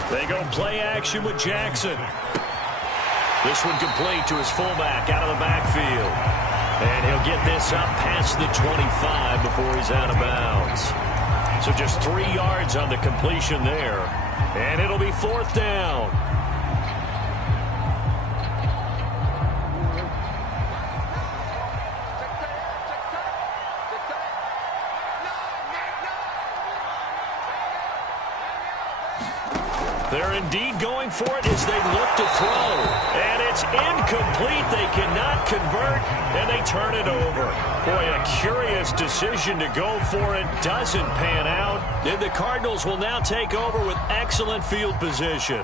They go play action with Jackson. This one complete to his fullback out of the backfield. And he'll get this up past the 25 before he's out of bounds. So just 3 yards on the completion there. And it'll be 4th down. They're indeed going for it as they look to throw. And it's incomplete. They cannot convert, and they turn it over. Boy, a curious decision to go for it. Doesn't pan out. And the Cardinals will now take over with excellent field position.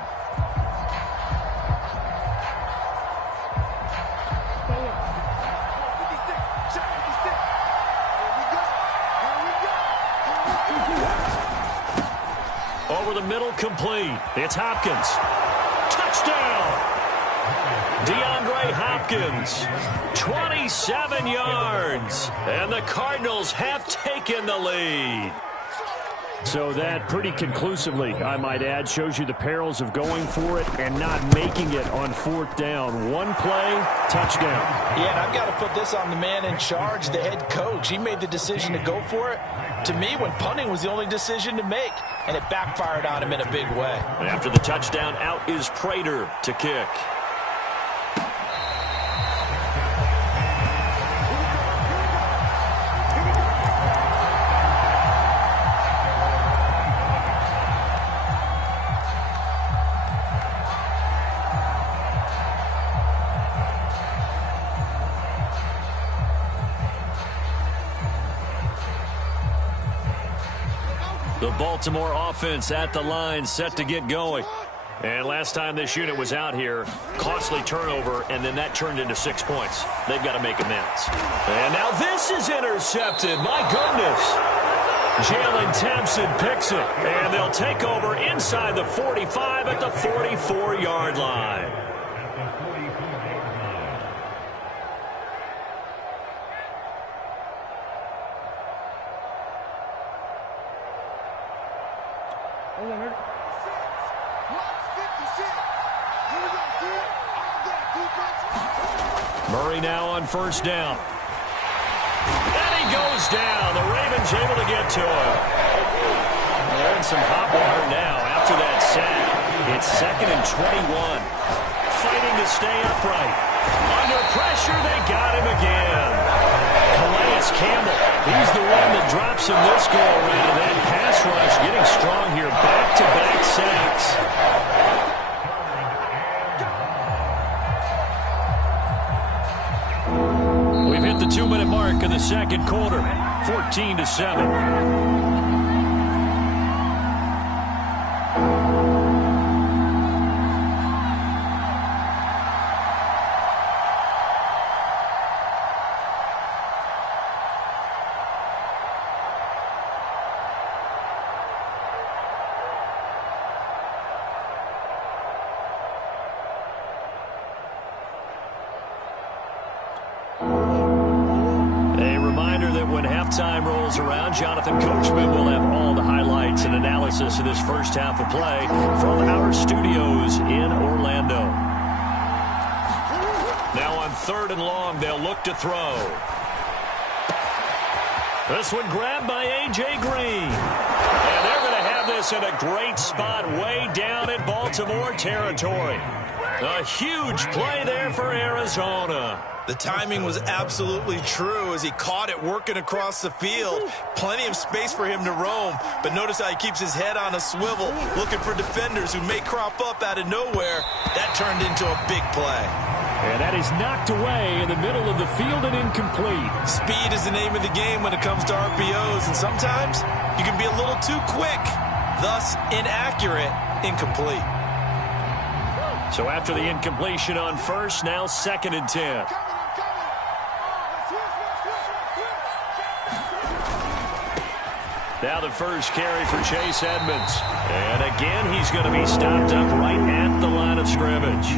Over the middle, complete. It's Hopkins. Touchdown! DeAndre Hopkins, 27 yards. And the Cardinals have taken the lead. So that pretty conclusively, I might add, shows you the perils of going for it and not making it on 4th down. One play, touchdown. Yeah, and I've got to put this on the man in charge, the head coach. He made the decision to go for it. To me, when punting was the only decision to make, and it backfired on him in a big way. After the touchdown, out is Prater to kick. The Baltimore offense at the line, set to get going. And last time this unit was out here, costly turnover, and then that turned into 6 points. They've got to make amends. And now this is intercepted. My goodness. Jalen Thompson picks it, and they'll take over inside the 45 at the 44-yard line. Murray now on first down. And he goes down. The Ravens able to get to him. They're in some hot water now after that sack. It's 2nd and 21. Fighting to stay upright. Under pressure, they got him again. Calais Campbell, he's the one that drops him this go-around. That pass rush getting strong here. Back-to-back sacks. We've hit the 2-minute mark in the second quarter. 14-7. when halftime rolls around, Jonathan Coachman will have all the highlights and analysis of this first half of play from our studios in Orlando. Now on 3rd and long, they'll look to throw. This one grabbed by A.J. Green. And they're going to have this in a great spot way down in Baltimore territory. A huge play there for Arizona. The timing was absolutely true as he caught it working across the field. Plenty of space for him to roam, but notice how he keeps his head on a swivel, looking for defenders who may crop up out of nowhere. That turned into a big play. And that is knocked away in the middle of the field and incomplete. Speed is the name of the game when it comes to RPOs, and sometimes you can be a little too quick, thus inaccurate, incomplete. So after the incompletion on first, now 2nd and 10. Now the first carry for Chase Edmonds. And again, he's going to be stopped up right at the line of scrimmage.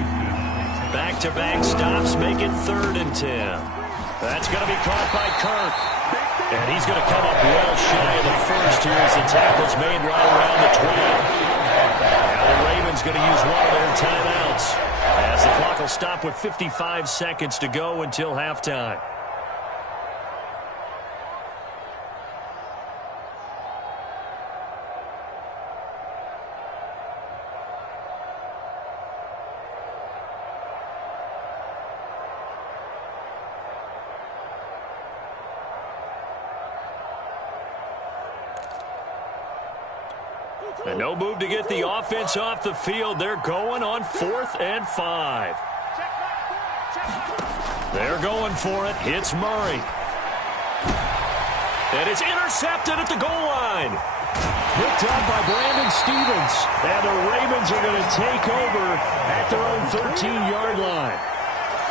Back-to-back stops make it 3rd and 10. That's going to be caught by Kirk. And he's going to come up well shy of the first here as the tackle's made right around the 20. Now the Ravens going to use one of their timeouts as the clock will stop with 55 seconds to go until halftime. And no move to get the offense off the field. They're going on 4th and 5. They're going for it. Hits Murray. And it's intercepted at the goal line. Picked up by Brandon Stevens. And the Ravens are going to take over at their own 13-yard line.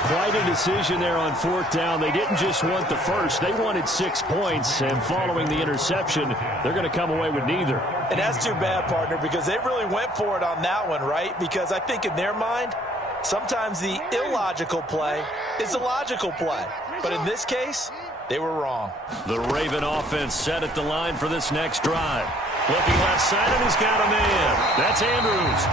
Quite a decision there on 4th down. They didn't just want the first. They wanted 6 points. And following the interception, they're going to come away with neither. And that's too bad, partner, because they really went for it on that one, right? Because I think in their mind, sometimes the illogical play is the logical play. But in this case, they were wrong. The Raven offense set at the line for this next drive. Looking left side, and he's got a man. That's Andrews.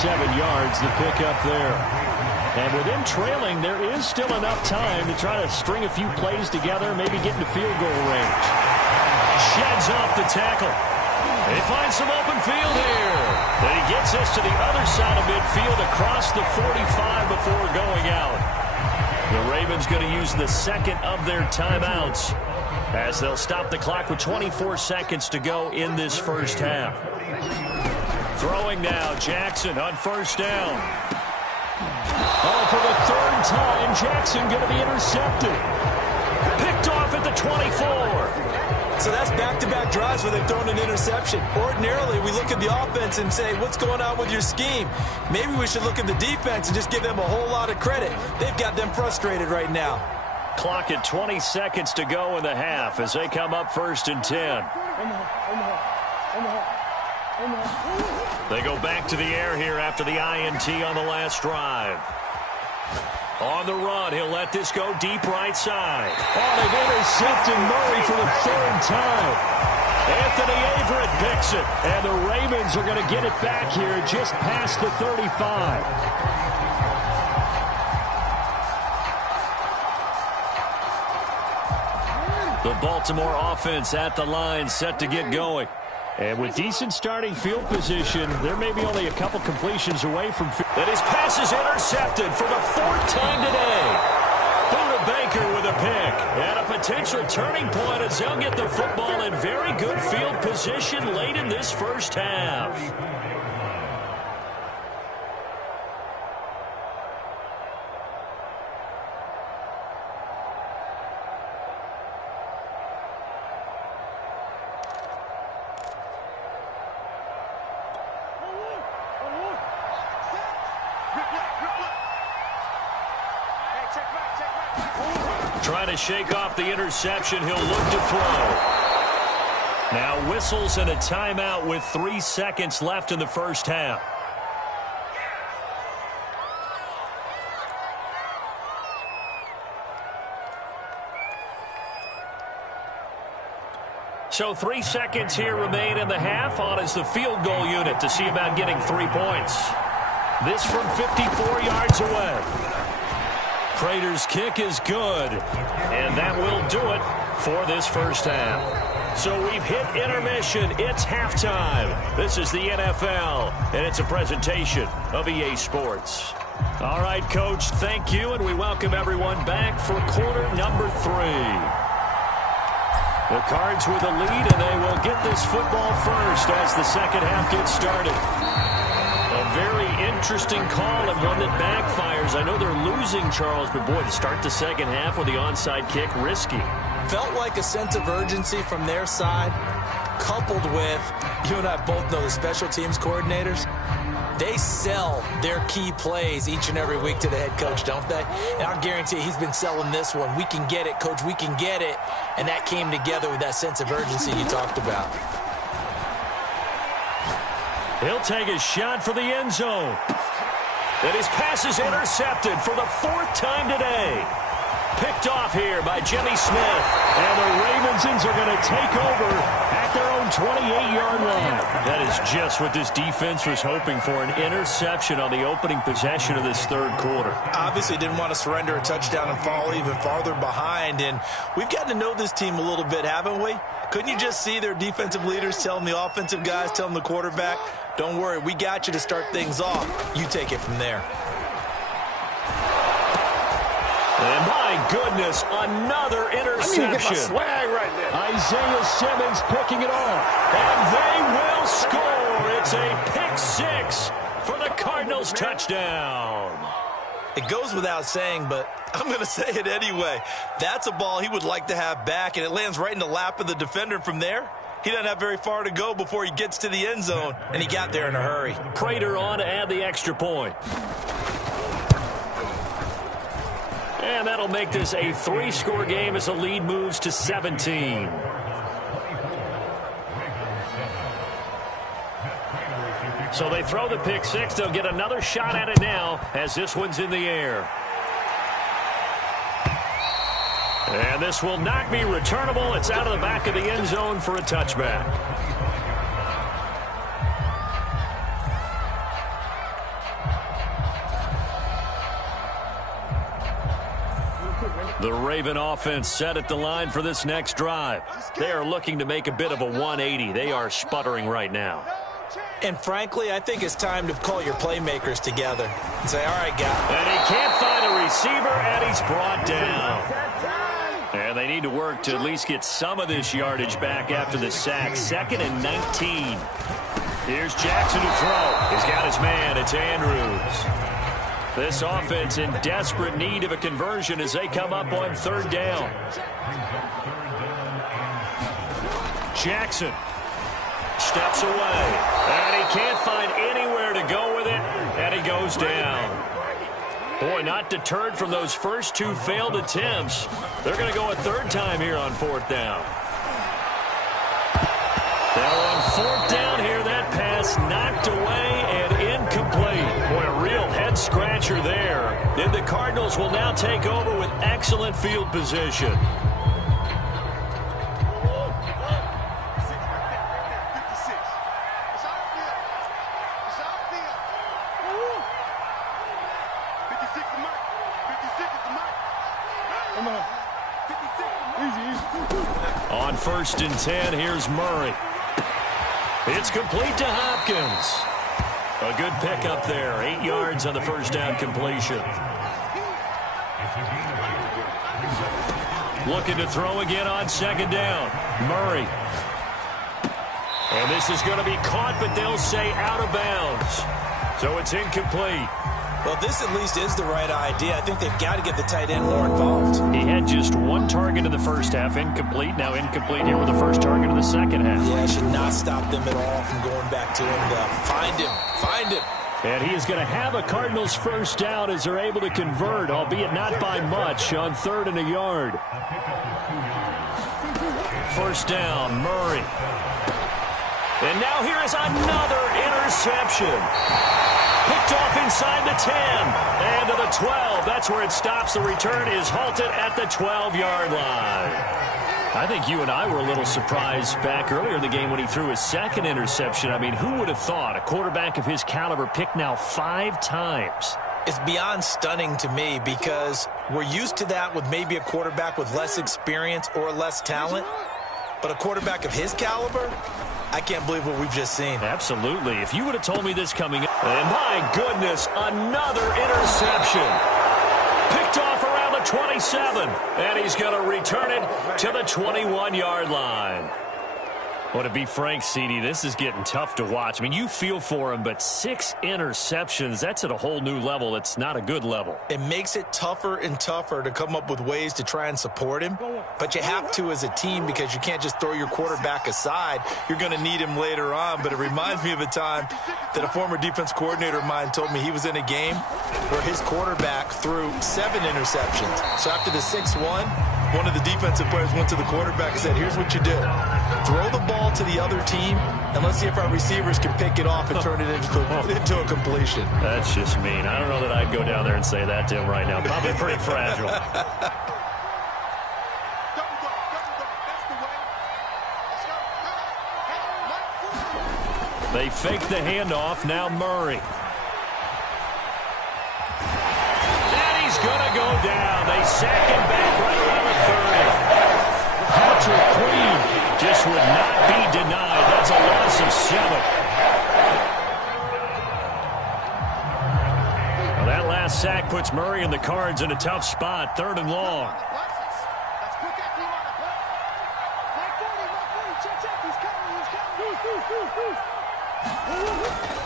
7 yards, the pickup there. And with him trailing, there is still enough time to try to string a few plays together, maybe get into field goal range. Sheds off the tackle. They find some open field here. And he gets us to the other side of midfield across the 45 before going out. The Ravens going to use the 2nd of their timeouts as they'll stop the clock with 24 seconds to go in this first half. Throwing now, Jackson on 1st down. Oh, for the 3rd time, Jackson going to be intercepted. Picked off at the 24. So that's back-to-back drives where they've thrown an interception. Ordinarily, we look at the offense and say, what's going on with your scheme? Maybe we should look at the defense and just give them a whole lot of credit. They've got them frustrated right now. Clock at 20 seconds to go in the half as they come up 1st and 10. They go back to the air here after the INT on the last drive. On the run, he'll let this go deep right side. Oh, they've intercepted Murray for the 3rd time. Anthony Averett picks it, and the Ravens are going to get it back here just past the 35. The Baltimore offense at the line set to get going. And with decent starting field position, there may be only a couple completions away from... And his pass is intercepted for the 4th time today. Buda Baker with a pick. And a potential turning point as they'll get the football in very good field position late in this first half. Trying to shake off the interception. He'll look to throw. Now whistles and a timeout with 3 seconds left in the first half. So 3 seconds here remain in the half. On is the field goal unit to see about getting 3 points. This from 54 yards away. Prater's kick is good. And that will do it for this first half. So we've hit intermission. It's halftime. This is the NFL, and it's a presentation of EA Sports. All right, Coach, thank you, and we welcome everyone back for quarter number 3. The Cards with a lead, and they will get this football first as the second half gets started. A very interesting call and one that backfires. I know they're losing, Charles, but boy, to start the second half with the onside kick, risky. Felt like a sense of urgency from their side, coupled with, you and I both know the special teams coordinators, they sell their key plays each and every week to the head coach, don't they? And I guarantee he's been selling this one. We can get it, Coach, we can get it. And that came together with that sense of urgency you talked about. He'll take a shot for the end zone. And his pass is intercepted for the 4th time today. Picked off here by Jimmy Smith. And the Ravensons are going to take over at their own 28-yard line. That is just what this defense was hoping for, an interception on the opening possession of this third quarter. Obviously didn't want to surrender a touchdown and fall even farther behind. And we've gotten to know this team a little bit, haven't we? Couldn't you just see their defensive leaders telling the offensive guys, telling the quarterback, don't worry, we got you to start things off. You take it from there. And my goodness, another interception. I need to get my swag right there. Isaiah Simmons picking it off. And they will score. It's a pick 6 for the Cardinals touchdown. It goes without saying, but I'm going to say it anyway. That's a ball he would like to have back, and it lands right in the lap of the defender. From there, he doesn't have very far to go before he gets to the end zone, and he got there in a hurry. Prater on to add the extra point. And that'll make this a 3-score game as the lead moves to 17. So they throw the pick 6. They'll get another shot at it now as this one's in the air. And this will not be returnable. It's out of the back of the end zone for a touchback. The Raven offense set at the line for this next drive. They are looking to make a bit of a 180. They are sputtering right now. And frankly, I think it's time to call your playmakers together and say, all right, guys. And he can't find a receiver, and he's brought down. And they need to work to at least get some of this yardage back after the sack. 2nd and 19. Here's Jackson to throw. He's got his man. It's Andrews. This offense in desperate need of a conversion as they come up on 3rd down. Jackson steps away, and he can't find anywhere to go with it, and he goes down. Boy, not deterred from those first 2 failed attempts. They're going to go a 3rd time here on 4th down. Now on 4th down here, that pass knocked away and incomplete. Boy, a real head-scratcher there. And the Cardinals will now take over with excellent field position. On 1st and 10, here's Murray. It's complete to Hopkins. A good pickup there. 8 yards on the first down completion. Looking to throw again on 2nd down. Murray. And this is going to be caught, but they'll say out of bounds. So it's incomplete. Well, this at least is the right idea. I think they've got to get the tight end more involved. He had just 1 target in the first half, incomplete. Now incomplete here with the first target in the second half. Yeah, it should not stop them at all from going back to him. Find him. Find him. And he is going to have a Cardinals first down as they're able to convert, albeit not by much, on 3rd and a yard. First down, Murray. And now here is another interception. Picked off inside the 10 and to the 12. That's where it stops. The return is halted at the 12-yard line. I think you and I were a little surprised back earlier in the game when he threw his second interception. I mean, who would have thought a quarterback of his caliber picked now 5 times? It's beyond stunning to me because we're used to that with maybe a quarterback with less experience or less talent. But a quarterback of his caliber, I can't believe what we've just seen. Absolutely. If you would have told me this coming up, and my goodness, another interception. Picked off around the 27, and he's going to return it to the 21-yard line. Well, to be frank, CD, this is getting tough to watch. I mean, you feel for him, but 6 interceptions, that's at a whole new level. It's not a good level. It makes it tougher and tougher to come up with ways to try and support him. But you have to as a team because you can't just throw your quarterback aside. You're going to need him later on. But it reminds me of a time that a former defense coordinator of mine told me he was in a game where his quarterback threw 7 interceptions. So after the 6-1, one of the defensive players went to the quarterback and said, here's what you do. Throw the ball to the other team, and let's see if our receivers can pick it off and turn it into a completion. That's just mean. I don't know that I'd go down there and say that to him right now. Probably pretty fragile. They fake the handoff. Now Murray. And he's going to go down. They sack him back right around the 30. Patrick Queen just would not be denied. That's a loss of 7. Well, that last sack puts Murray and the Cards in a tough spot. 3rd and long.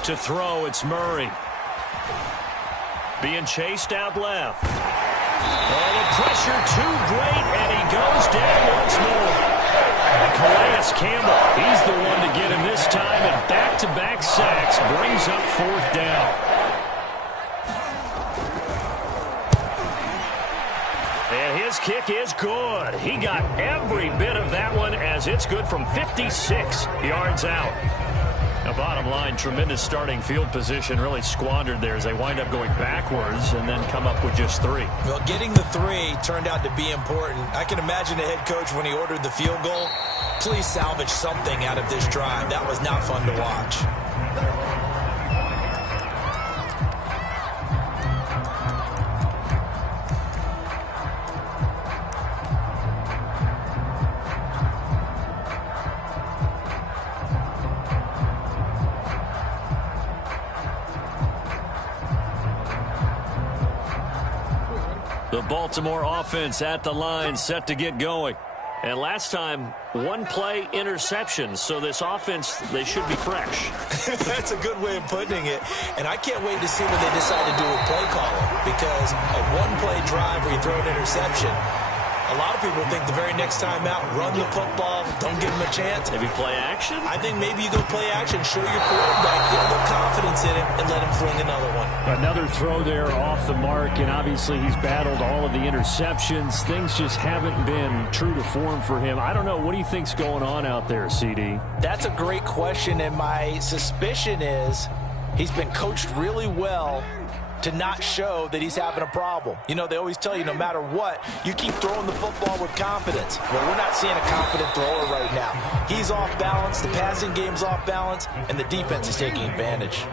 To throw, it's Murray. Being chased out left. Oh, the pressure too great, and he goes down once more. Calais Campbell, he's the one to get him this time, and back-to-back sacks brings up 4th down. And his kick is good. He got every bit of that one as it's good from 56 yards out. Now, bottom line, tremendous starting field position, really squandered there as they wind up going backwards and then come up with just 3. Well, getting the 3 turned out to be important. I can imagine the head coach when he ordered the field goal. Please salvage something out of this drive. That was not fun to watch. The Baltimore offense at the line, set to get going. And last time, 1-play interception. So this offense, they should be fresh. That's a good way of putting it. And I can't wait to see what they decide to do with play calling. Because a 1-play drive where you throw an interception, a lot of people think the very next time out, run the football, don't give him a chance. Maybe play action? I think maybe you go play action, show your quarterback, get a little confidence in him, and let him fling another one. Another throw there off the mark, and obviously he's battled all of the interceptions. Things just haven't been true to form for him. I don't know. What do you think's going on out there, CD? That's a great question, and my suspicion is he's been coached really well to not show that he's having a problem. You know, they always tell you no matter what, you keep throwing the football with confidence. Well, we're not seeing a confident thrower right now. He's off balance, the passing game's off balance, and the defense is taking advantage.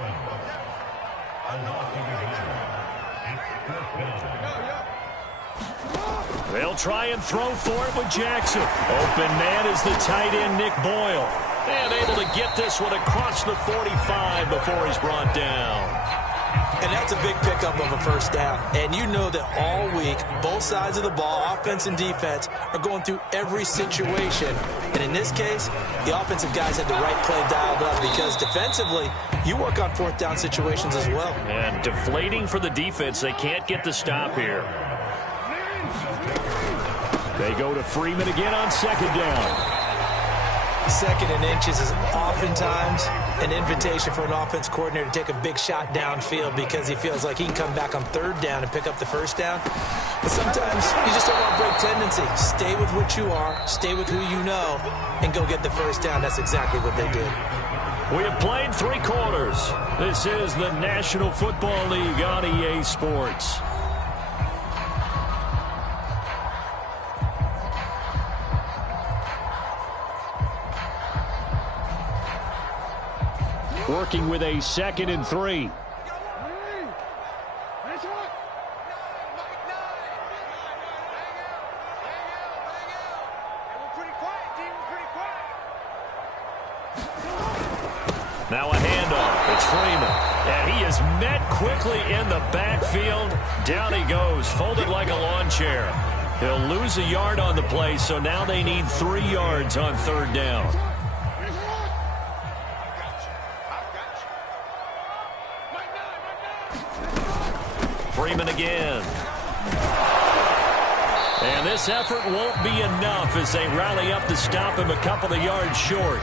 They'll try and throw for it with Jackson. Open man is the tight end, Nick Boyle. And able to get this one across the 45 before he's brought down. And that's a big pickup of a 1st down. And you know that all week, both sides of the ball, offense and defense, are going through every situation. And in this case, the offensive guys had the right play dialed up because defensively, you work on 4th down situations as well. And deflating for the defense. They can't get the stop here. They go to Freeman again on 2nd down. 2nd and inches is oftentimes an invitation for an offense coordinator to take a big shot downfield because he feels like he can come back on 3rd down and pick up the 1st down. But sometimes you just don't want to break tendency. Stay with what you are, stay with who you know, and go get the 1st down. That's exactly what they did. We have played 3 quarters. This is the National Football League on EA Sports. working with a 2nd and 3. Now a handoff. It's Freeman. And he is met quickly in the backfield. Down he goes, folded like a lawn chair. He'll lose a yard on the play, so now they need 3 yards on 3rd down. Freeman again. And this effort won't be enough as they rally up to stop him a couple of yards short.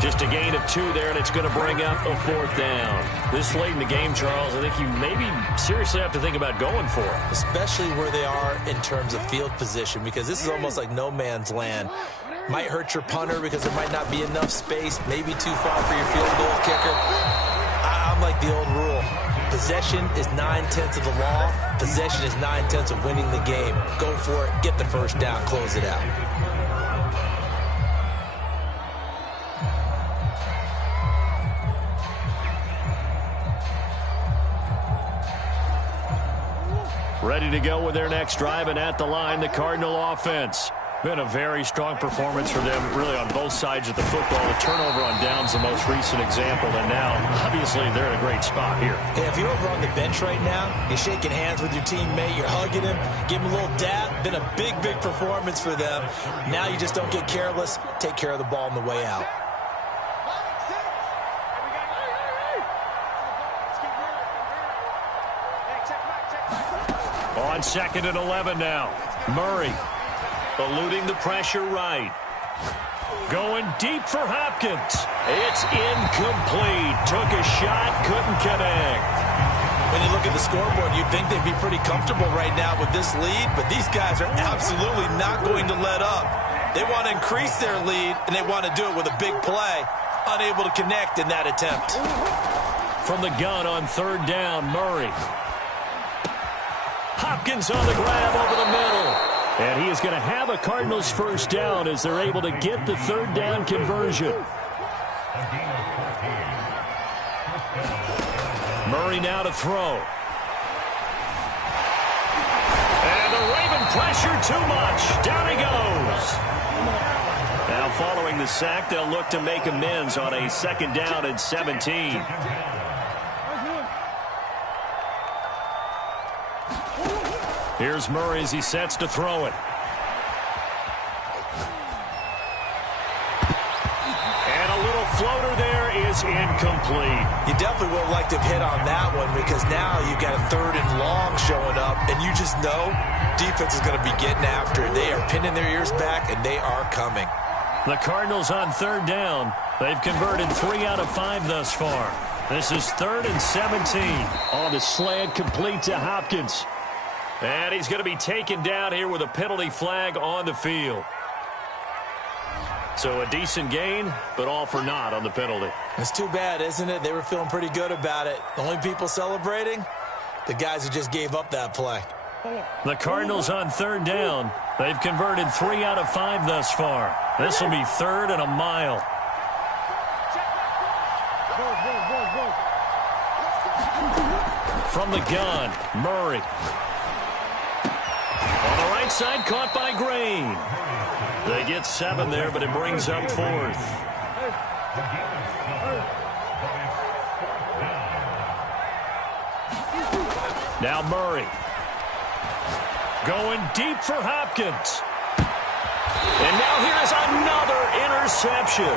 Just a gain of 2 there, and it's going to bring up a 4th down. This late in the game, Charles, I think you maybe seriously have to think about going for it. Especially where they are in terms of field position, because this is almost like no man's land. Might hurt your punter because there might not be enough space, maybe too far for your field goal kicker. I'm like the old rule. Possession is 9/10 of the law. Possession is 9/10 of winning the game. Go for it, get the 1st down, close it out. Ready to go with their next drive, and at the line, the Cardinal offense. Been a very strong performance for them, really on both sides of the football. The turnover on downs the most recent example, and now, obviously, they're in a great spot here. Yeah, if you're over on the bench right now, you're shaking hands with your teammate, you're hugging him, give him a little dap. Been a big, big performance for them. Now you just don't get careless. Take care of the ball on the way out. On 2nd and 11 now. Murray eluding the pressure right. Going deep for Hopkins. It's incomplete. Took a shot, couldn't connect. When you look at the scoreboard, you'd think they'd be pretty comfortable right now with this lead, but these guys are absolutely not going to let up. They want to increase their lead, and they want to do it with a big play. Unable to connect in that attempt. From the gun on 3rd down, Murray. Hopkins on the grab over the middle. And he is going to have a Cardinals 1st down as they're able to get the 3rd down conversion. Murray now to throw. And the Raven pressure too much. Down he goes. Now following the sack, they'll look to make amends on a 2nd down and 17. Here's Murray as he sets to throw it. And a little floater there is incomplete. You definitely would have liked to have hit on that one, because now you've got a 3rd and long showing up, and you just know defense is going to be getting after it. They are pinning their ears back, and they are coming. The Cardinals on 3rd down. They've converted 3 out of 5 thus far. This is 3rd and 17. On the slant, complete to Hopkins. And he's going to be taken down here with a penalty flag on the field. So a decent gain, but all for naught on the penalty. It's too bad, isn't it? They were feeling pretty good about it. The only people celebrating, the guys who just gave up that play. The Cardinals on 3rd down. They've converted 3 out of 5 thus far. This will be 3rd and a mile. From the gun, Murray. On the right side, caught by Green. They get 7 there, but it brings up 4th. Now Murray. Going deep for Hopkins. And now here is another interception.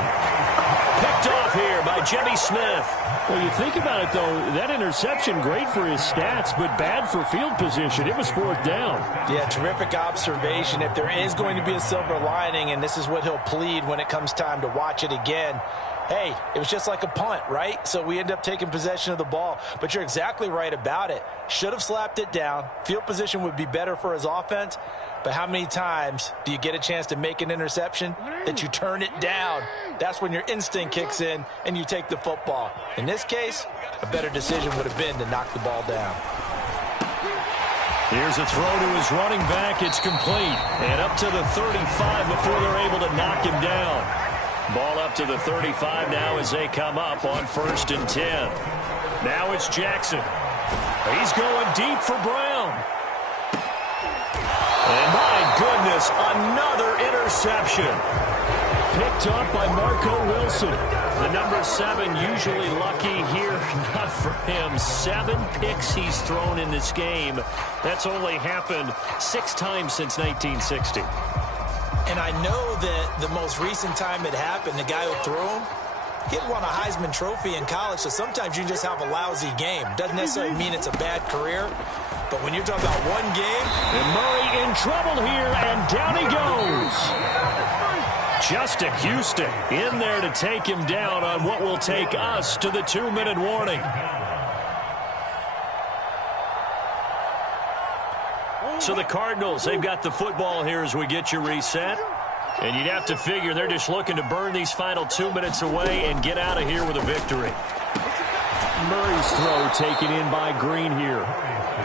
Picked off here by Jimmy Smith. Well, you think about it, though, that interception, great for his stats, but bad for field position. It was 4th down. Yeah, terrific observation. If there is going to be a silver lining, and this is what he'll plead when it comes time to watch it again, hey, it was just like a punt, right? So we end up taking possession of the ball. But you're exactly right about it. Should have slapped it down. Field position would be better for his offense. But how many times do you get a chance to make an interception that you turn it down? That's when your instinct kicks in and you take the football. In this case, a better decision would have been to knock the ball down. Here's a throw to his running back. It's complete. And up to the 35 before they're able to knock him down. Ball up to the 35 now as they come up on 1st and 10. Now it's Jackson. He's going deep for Brown. And my goodness, another interception. Picked up by Marco Wilson. The number 7 usually lucky here. Not for him. 7 picks he's thrown in this game. That's only happened 6 times since 1960. And I know that the most recent time it happened, the guy who threw him, he had won a Heisman Trophy in college, so sometimes you just have a lousy game. Doesn't necessarily mean it's a bad career, but when you're talking about one game. And Murray in trouble here, and down he goes. Justin Houston in there to take him down on what will take us to the 2-minute warning. So the Cardinals, they've got the football here as we get you reset. And you'd have to figure they're just looking to burn these final 2 minutes away and get out of here with a victory. Murray's throw taken in by Green here.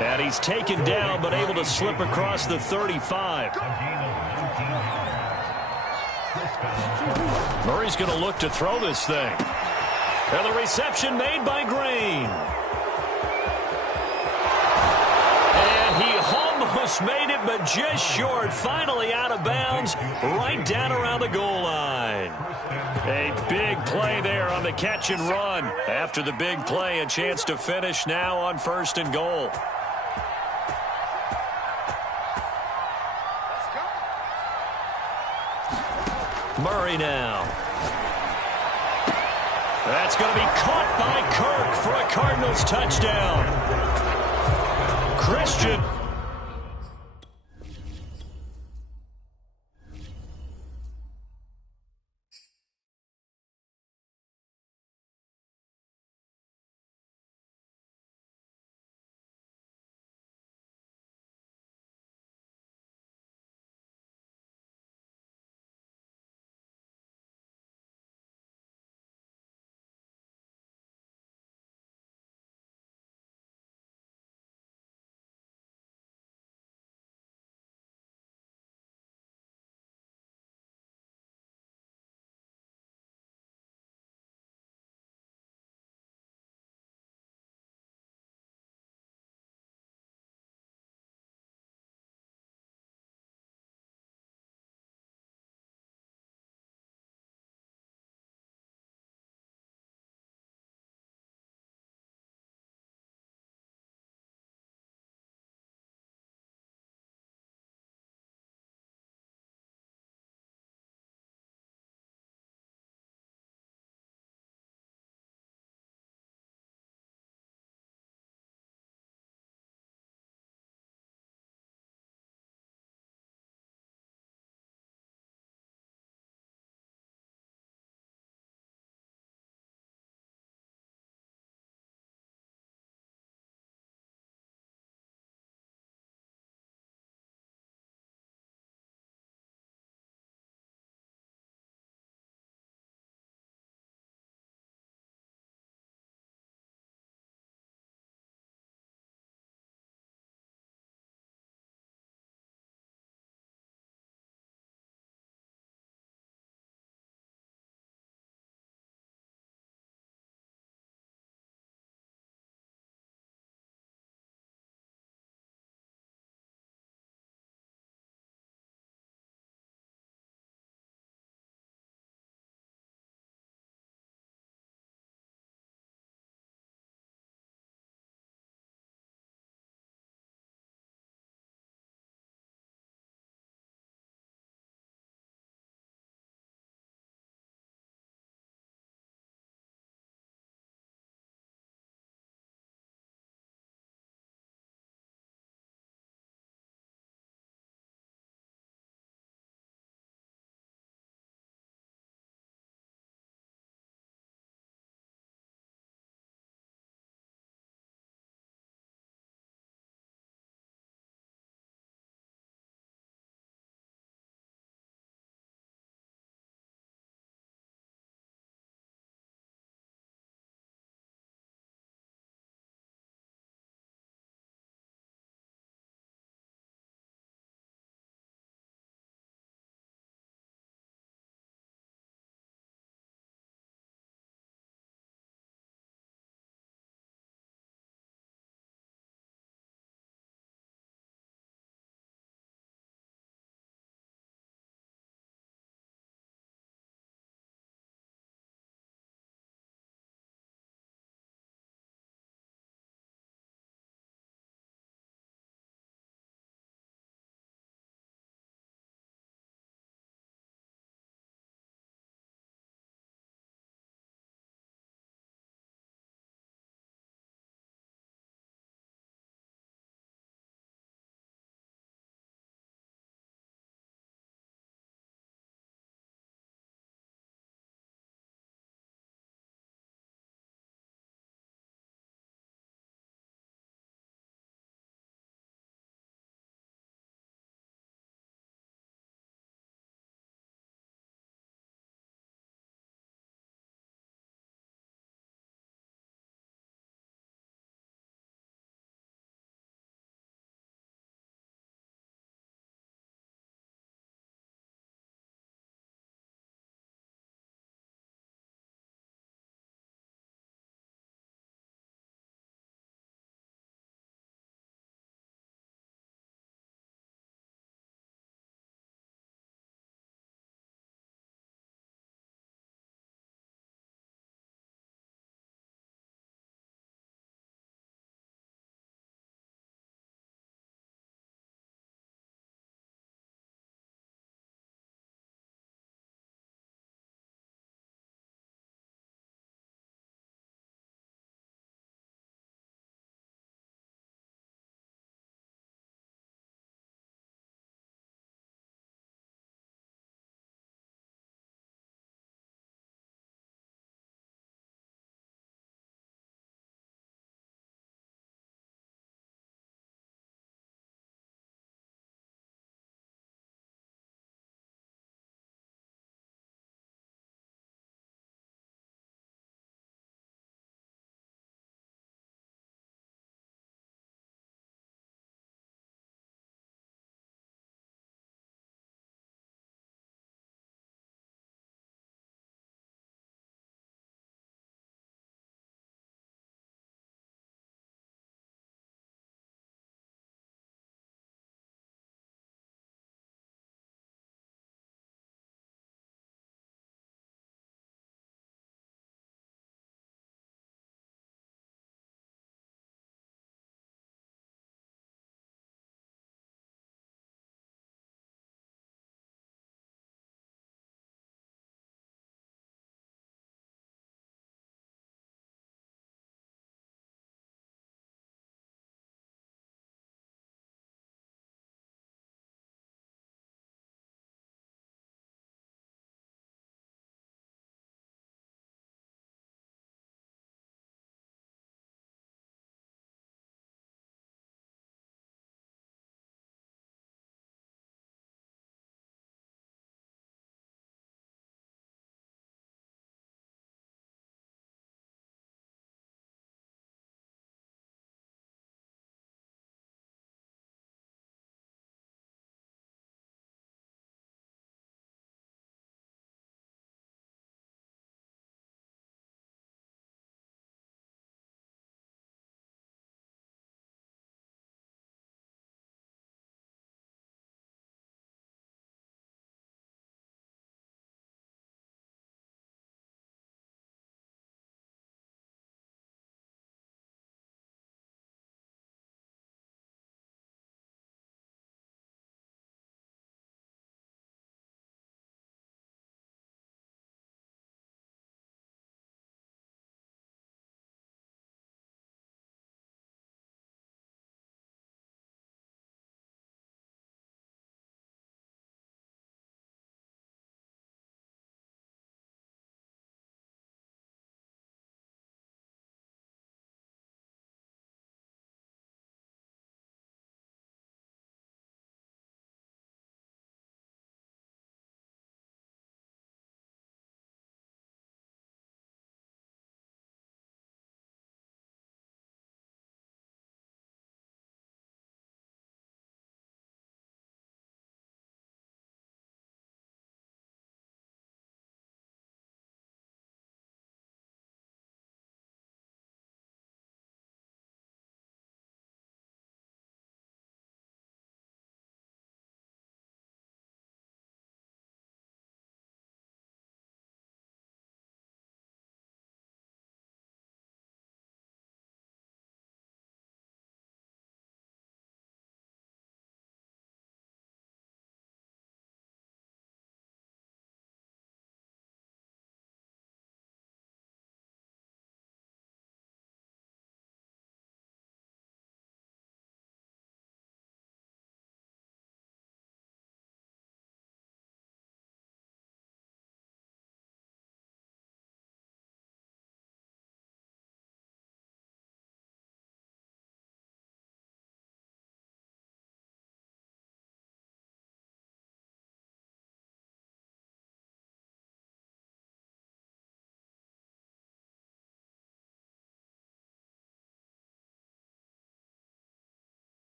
And he's taken down but able to slip across the 35. Murray's going to look to throw this thing. And the reception made by Green. And he almost made it, but just short. Finally out of bounds, right down around the goal line. A big play there on the catch and run. After the big play, a chance to finish now on 1st and goal. Murray now. That's going to be caught by Kirk for a Cardinals touchdown. Christian